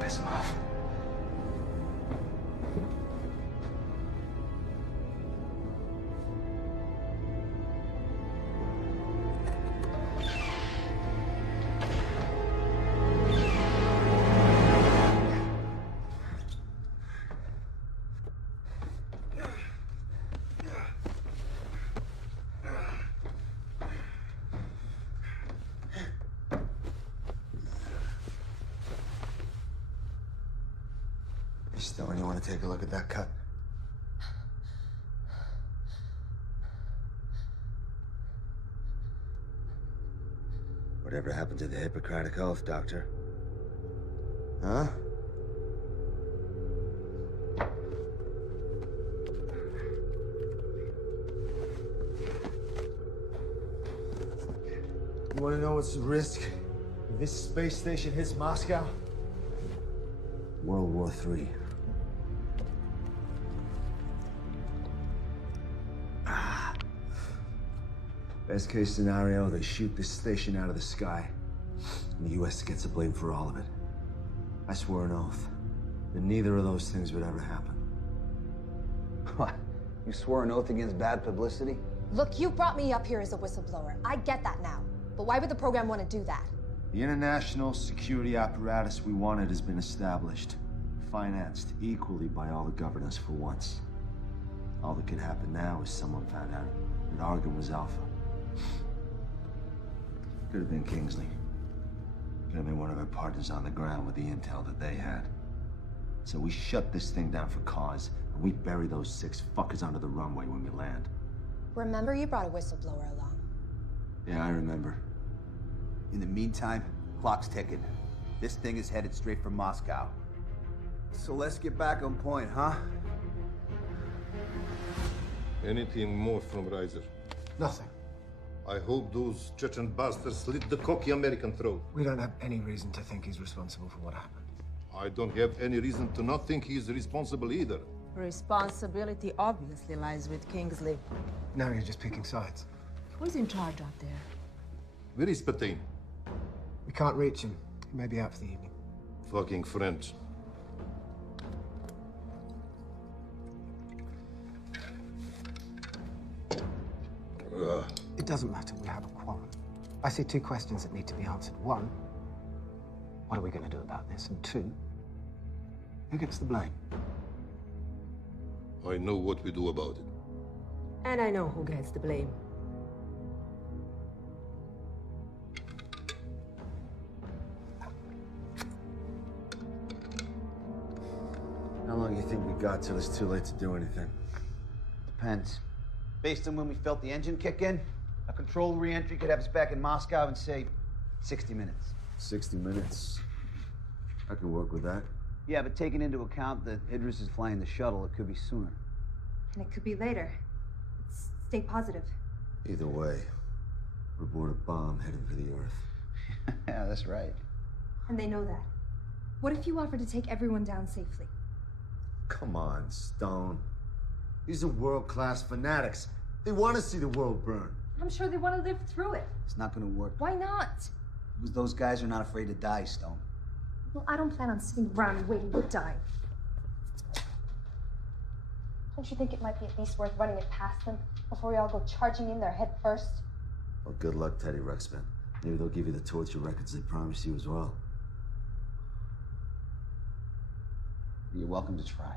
Piss him off. Don't you want to take a look at that cut? Whatever happened to the Hippocratic Oath, Doctor? Huh? You want to know what's the risk if this space station hits Moscow? World War III. Best case scenario, they shoot this station out of the sky, and the U.S. gets the blame for all of it. I swore an oath that neither of those things would ever happen. What? You swore an oath against bad publicity? Look, you brought me up here as a whistleblower. I get that now. But why would the program want to do that? The international security apparatus we wanted has been established, financed equally by all the governors for once. All that could happen now is someone found out that Argon was Alpha. Could have been Kingsley. Could have been one of our partners on the ground with the intel that they had. So we shut this thing down for cause, and we bury those 6 fuckers under the runway when we land. Remember, you brought a whistleblower along. Yeah, I remember. In the meantime, clock's ticking. This thing is headed straight for Moscow. So let's get back on point, huh? Anything more from Reiser? Nothing. I hope those Chechen bastards slit the cocky American throat. We don't have any reason to think he's responsible for what happened. I don't have any reason to not think he's responsible either. Responsibility obviously lies with Kingsley. Now you're just picking sides. Who's in charge out there? Where is Petain? We can't reach him. He may be out for the evening. Fucking French. It doesn't matter, we have a quarrel. I see 2 questions that need to be answered. 1, what are we going to do about this? And 2, who gets the blame? I know what we do about it. And I know who gets the blame. How long do you think we got till it's too late to do anything? Depends. Based on when we felt the engine kick in, a controlled re-entry could have us back in Moscow in, say, 60 minutes. 60 minutes. I can work with that. Yeah, but taking into account that Idris is flying the shuttle, it could be sooner. And it could be later. Stay positive. Either way, We're aboard a bomb heading for the Earth. Yeah, that's right. And they know that. What if you offer to take everyone down safely? Come on, Stone. These are world-class fanatics. They want to see the world burn. I'm sure they want to live through it. It's not gonna work. Why not? Because those guys are not afraid to die, Stone. Well, I don't plan on sitting around and waiting to die. Don't you think it might be at least worth running it past them before we all go charging in there head first? Well, good luck, Teddy Ruxpin. Maybe they'll give you the torture records they promised you as well. You're welcome to try.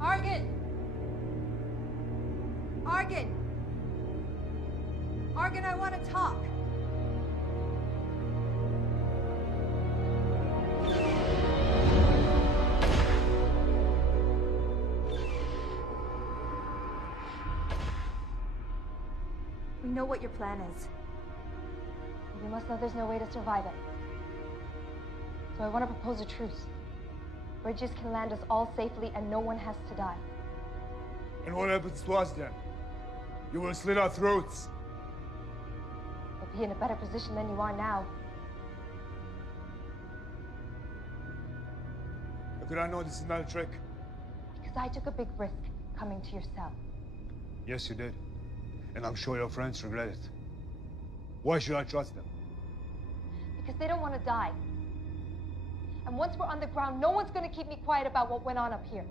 Argan! Argan! Argan, I want to talk. We know what your plan is. You must know there's no way to survive it. So I want to propose a truce. Bridges can land us all safely and no one has to die. And what happens to us then? You will slit our throats. You'll be in a better position than you are now. How could I know this is not a trick? Because I took a big risk coming to your cell. Yes, you did. And I'm sure your friends regret it. Why should I trust them? Because they don't want to die. And once we're on the ground, no one's going to keep me quiet about what went on up here.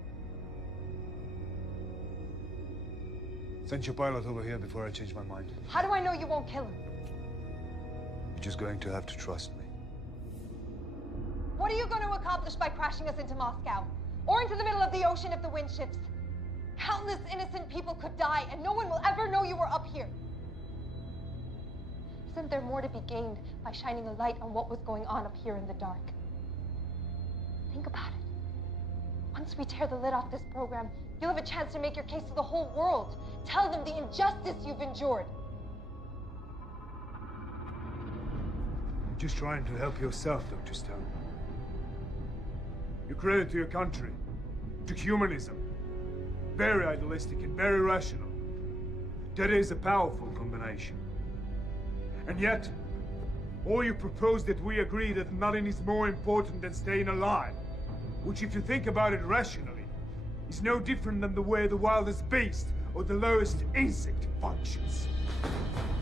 Send your pilot over here before I change my mind. How do I know you won't kill him? You're just going to have to trust me. What are you going to accomplish by crashing us into Moscow? Or into the middle of the ocean if the wind shifts? Countless innocent people could die, and no one will ever know you were up here. Isn't there more to be gained by shining a light on what was going on up here in the dark? Think about it. Once we tear the lid off this program, you'll have a chance to make your case to the whole world. Tell them the injustice you've endured. You're just trying to help yourself, Dr. Stone. You credit to your country, to humanism. Very idealistic and very rational. That is a powerful combination. And yet, all you propose that we agree that nothing is more important than staying alive, which if you think about it rationally, is no different than the way the wildest beast or the lowest insect functions.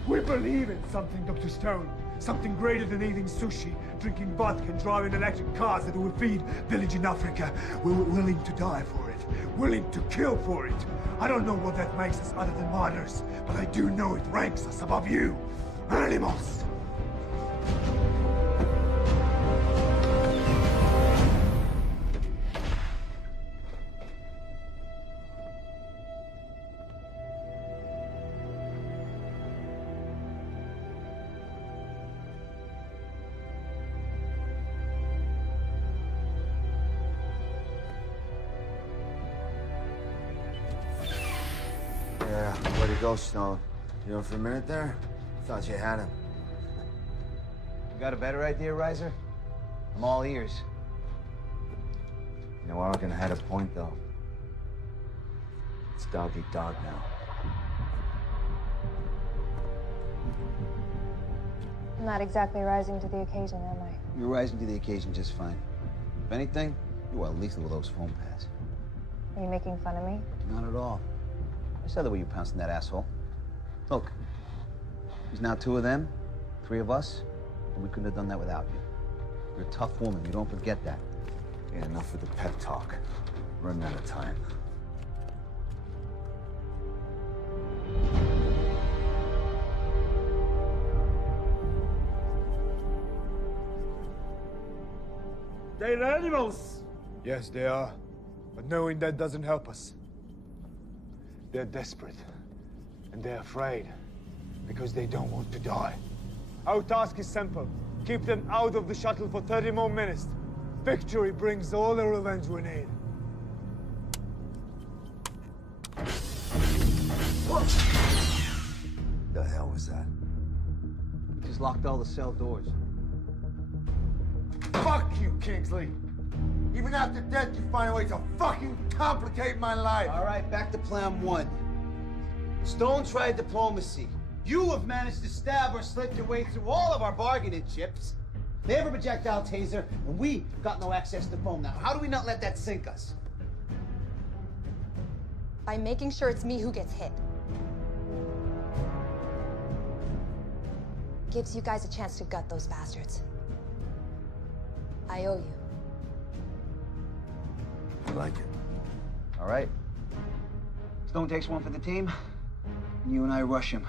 We believe in something, Dr. Stone. Something greater than eating sushi, drinking vodka, and driving electric cars that will feed village in Africa. We're willing to die for it. Willing to kill for it. I don't know what that makes us other than martyrs, but I do know it ranks us above you. Animals! Yeah, where'd he go, Stone? You know, for a minute there, thought you had him. You got a better idea, Riser? I'm all ears. You know, Argan had a point, though. It's dog eat dog now. I'm not exactly rising to the occasion, am I? You're rising to the occasion just fine. If anything, you are lethal with those foam pads. Are you making fun of me? Not at all. I saw the way you pounced on that asshole. Look, there's now 2 of them, 3 of us, and we couldn't have done that without you. You're a tough woman, you don't forget that. Yeah, enough with the pep talk. Running out of time. They're animals! Yes, they are. But knowing that doesn't help us. They're desperate. And they're afraid. Because they don't want to die. Our task is simple. Keep them out of the shuttle for 30 more minutes. Victory brings all the revenge we need. The hell was that? Just locked all the cell doors. Fuck you, Kingsley. Even after death, you find a way to fucking complicate my life. All right, back to plan one. Stone tried diplomacy. You have managed to stab or slit your way through all of our bargaining chips. They have a projectile taser, and we got no access to foam now. How do we not let that sink us? By making sure it's me who gets hit. Gives you guys a chance to gut those bastards. I owe you. I like it. All right. Stone takes one for the team, and you and I rush him.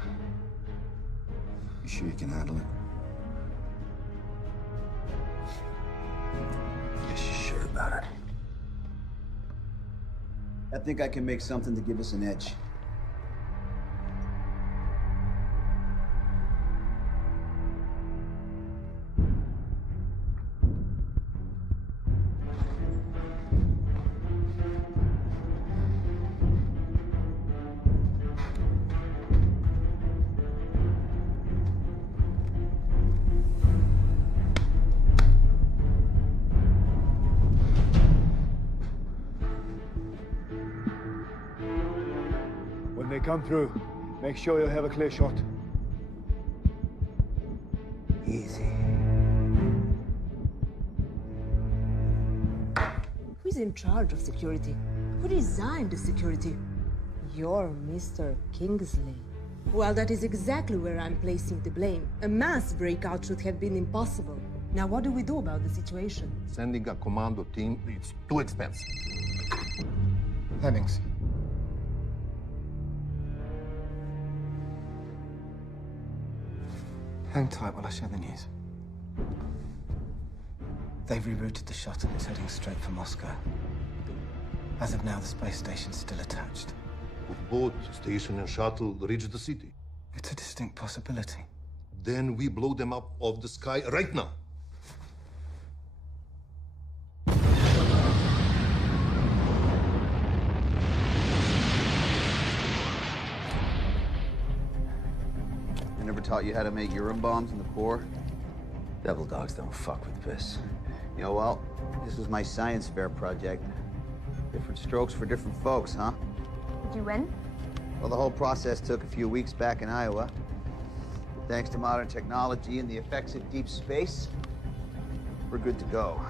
You sure you can handle it? Guess you're sure about it. I think I can make something to give us an edge. When they come through, make sure you have a clear shot. Easy. Who's in charge of security? Who designed the security? You're Mr. Kingsley. Well, that is exactly where I'm placing the blame. A mass breakout should have been impossible. Now, what do we do about the situation? Sending a commando team, it's too expensive. Hemmings. Hang tight while I share the news. They've rerouted the shuttle. It's heading straight for Moscow. As of now, the space station's still attached. If both station and shuttle reach the city, It's a distinct possibility. then we blow them up off the sky right now. I never taught you how to make urine bombs in the Corps. Devil dogs don't fuck with piss. You know, well, this was my science fair project. Different strokes for different folks, huh? Did you win? Well, the whole process took a few weeks back in Iowa. Thanks to modern technology and the effects of deep space, we're good to go.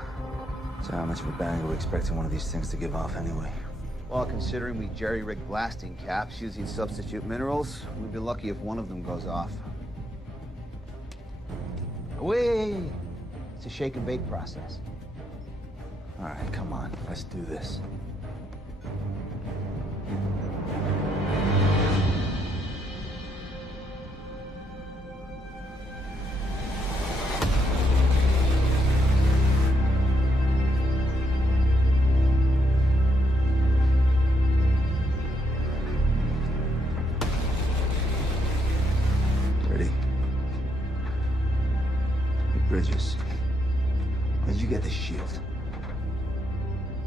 So how much of a bang are we expecting one of these things to give off anyway? Well, considering we jerry-rigged blasting caps using substitute minerals, we'd be lucky if one of them goes off. Wait! It's a shake and bake process. All right, come on, let's do this. Ready? Hey, Bridges, where'd you get the shield?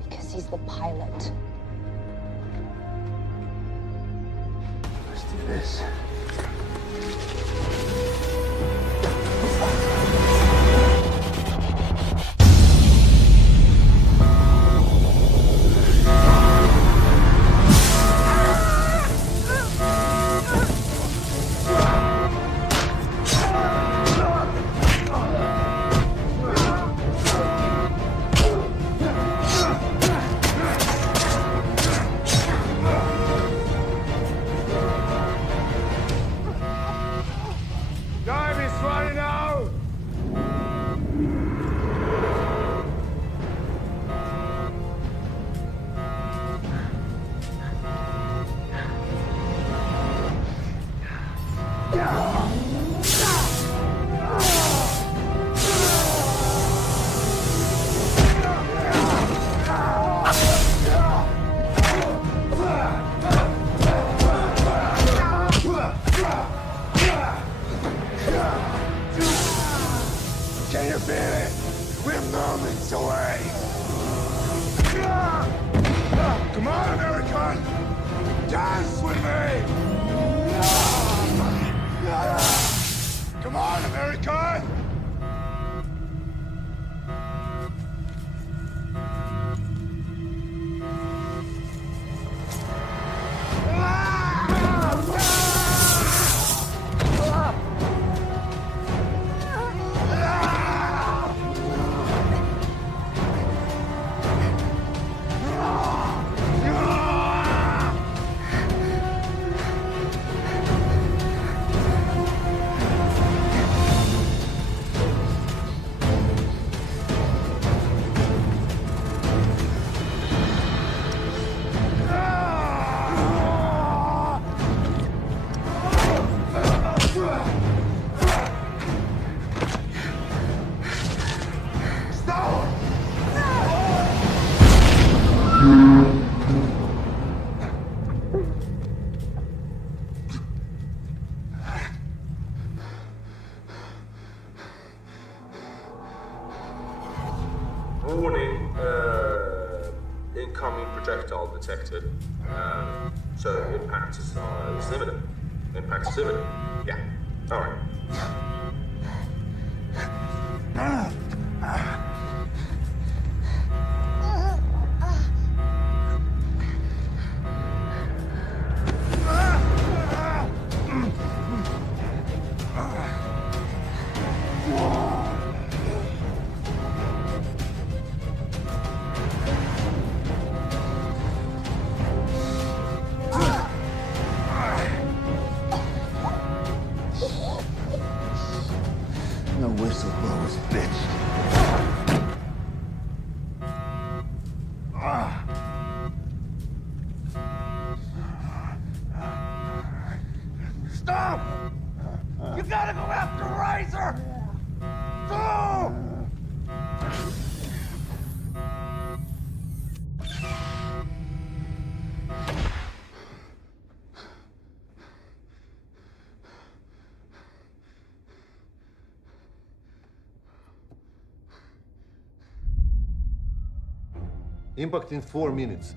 Because he's the pilot. Let's do this. Time is running out! Can you feel it? We're moments away. Come on, American! Dance with me! Come Come on, America! Warning, incoming projectile detected. So impact is imminent. Impact is imminent. Yeah. All right. No whistleblowers, bitch. Stop! You gotta go after Razor! Go! Impact in 4 minutes.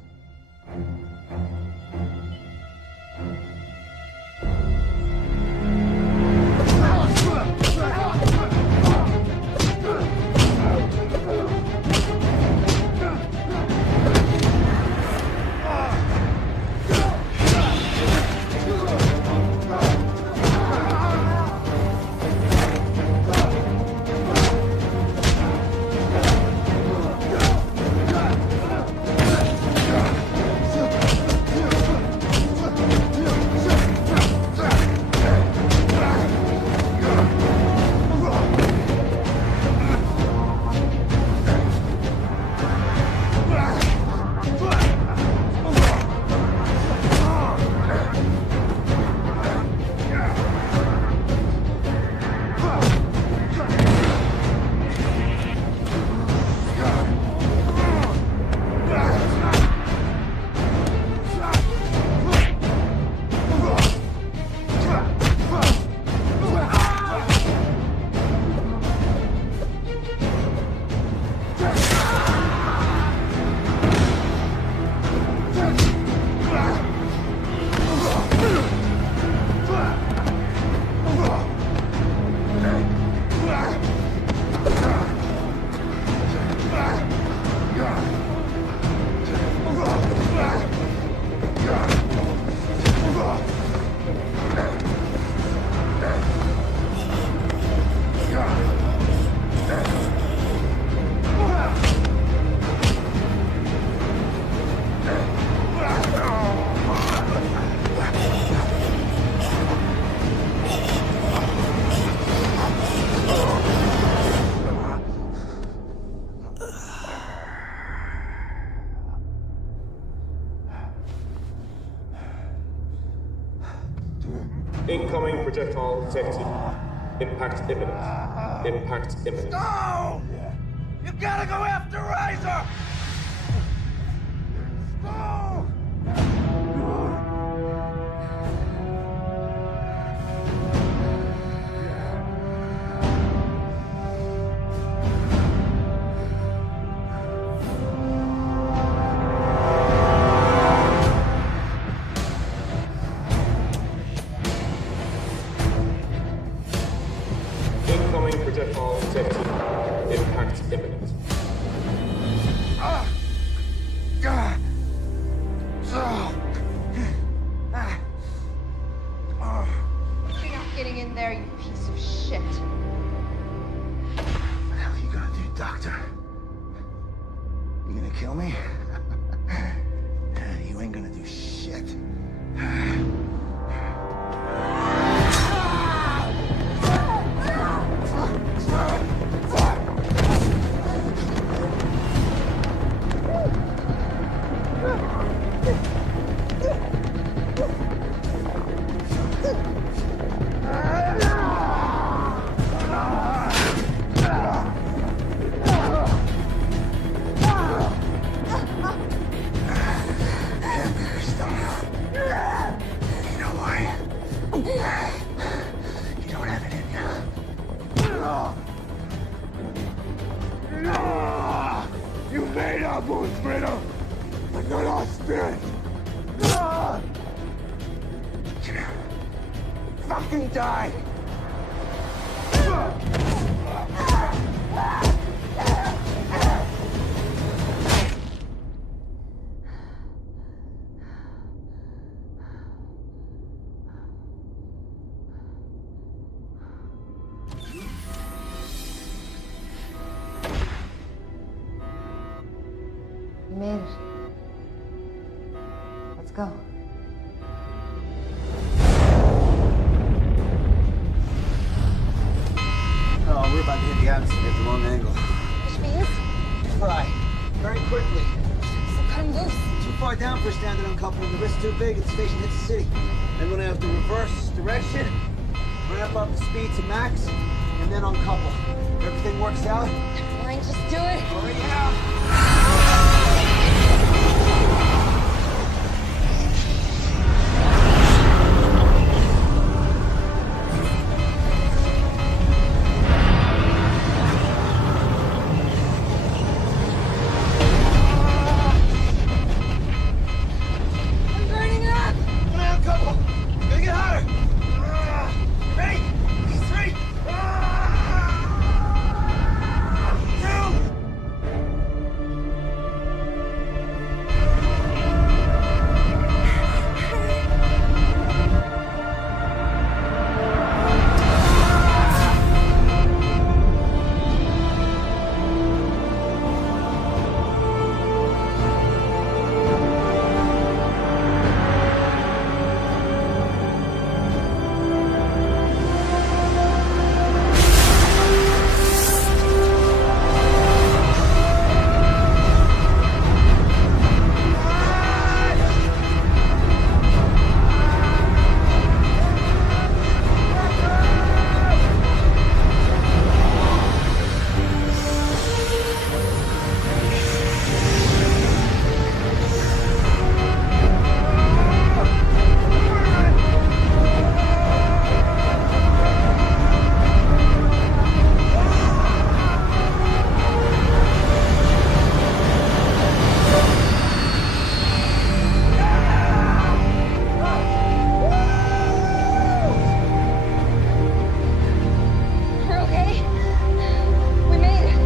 Incoming projectile detected. Impact imminent. Impact imminent. Go! You gotta go after Razor! Go! all detected. Impact imminent. You're not getting in there, you piece of shit. What the hell are you gonna do, Doctor? You gonna kill me? You ain't gonna do shit. You made our wounds brittle, but not our spirit. Fucking die! You made it. Let's go. Oh, we're about to hit the atmosphere at the wrong angle. Which means? Fry. Very quickly. So cut him loose. Too far down for a standard uncoupling. The risk's too big and the station hits the city. Then we're gonna have to reverse direction, ramp up the speed to max, and then uncouple. If everything works out, Fine, just do it. hurry out. I'm burning up. Come on, uncouple. Gonna get hotter. Ready? 3, 2. We're okay. We made it.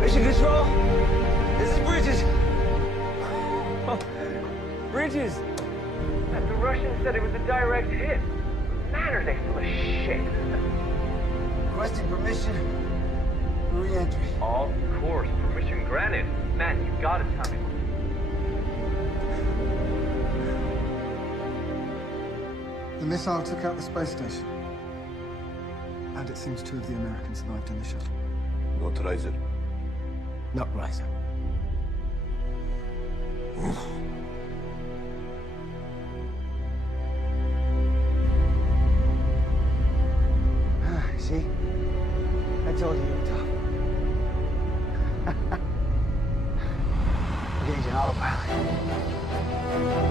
Mission Control, this is Bridges. Bridges! The Russians said it was a direct hit. Man, are they full of shit. Requesting permission for re-entry. Of course, permission granted. Man, you gotta tell me. The missile took out the space station. And it seems 2 of the Americans survived in the shuttle. Not Riser. Not Riser. See? I told you you were tough. Engaging autopilot.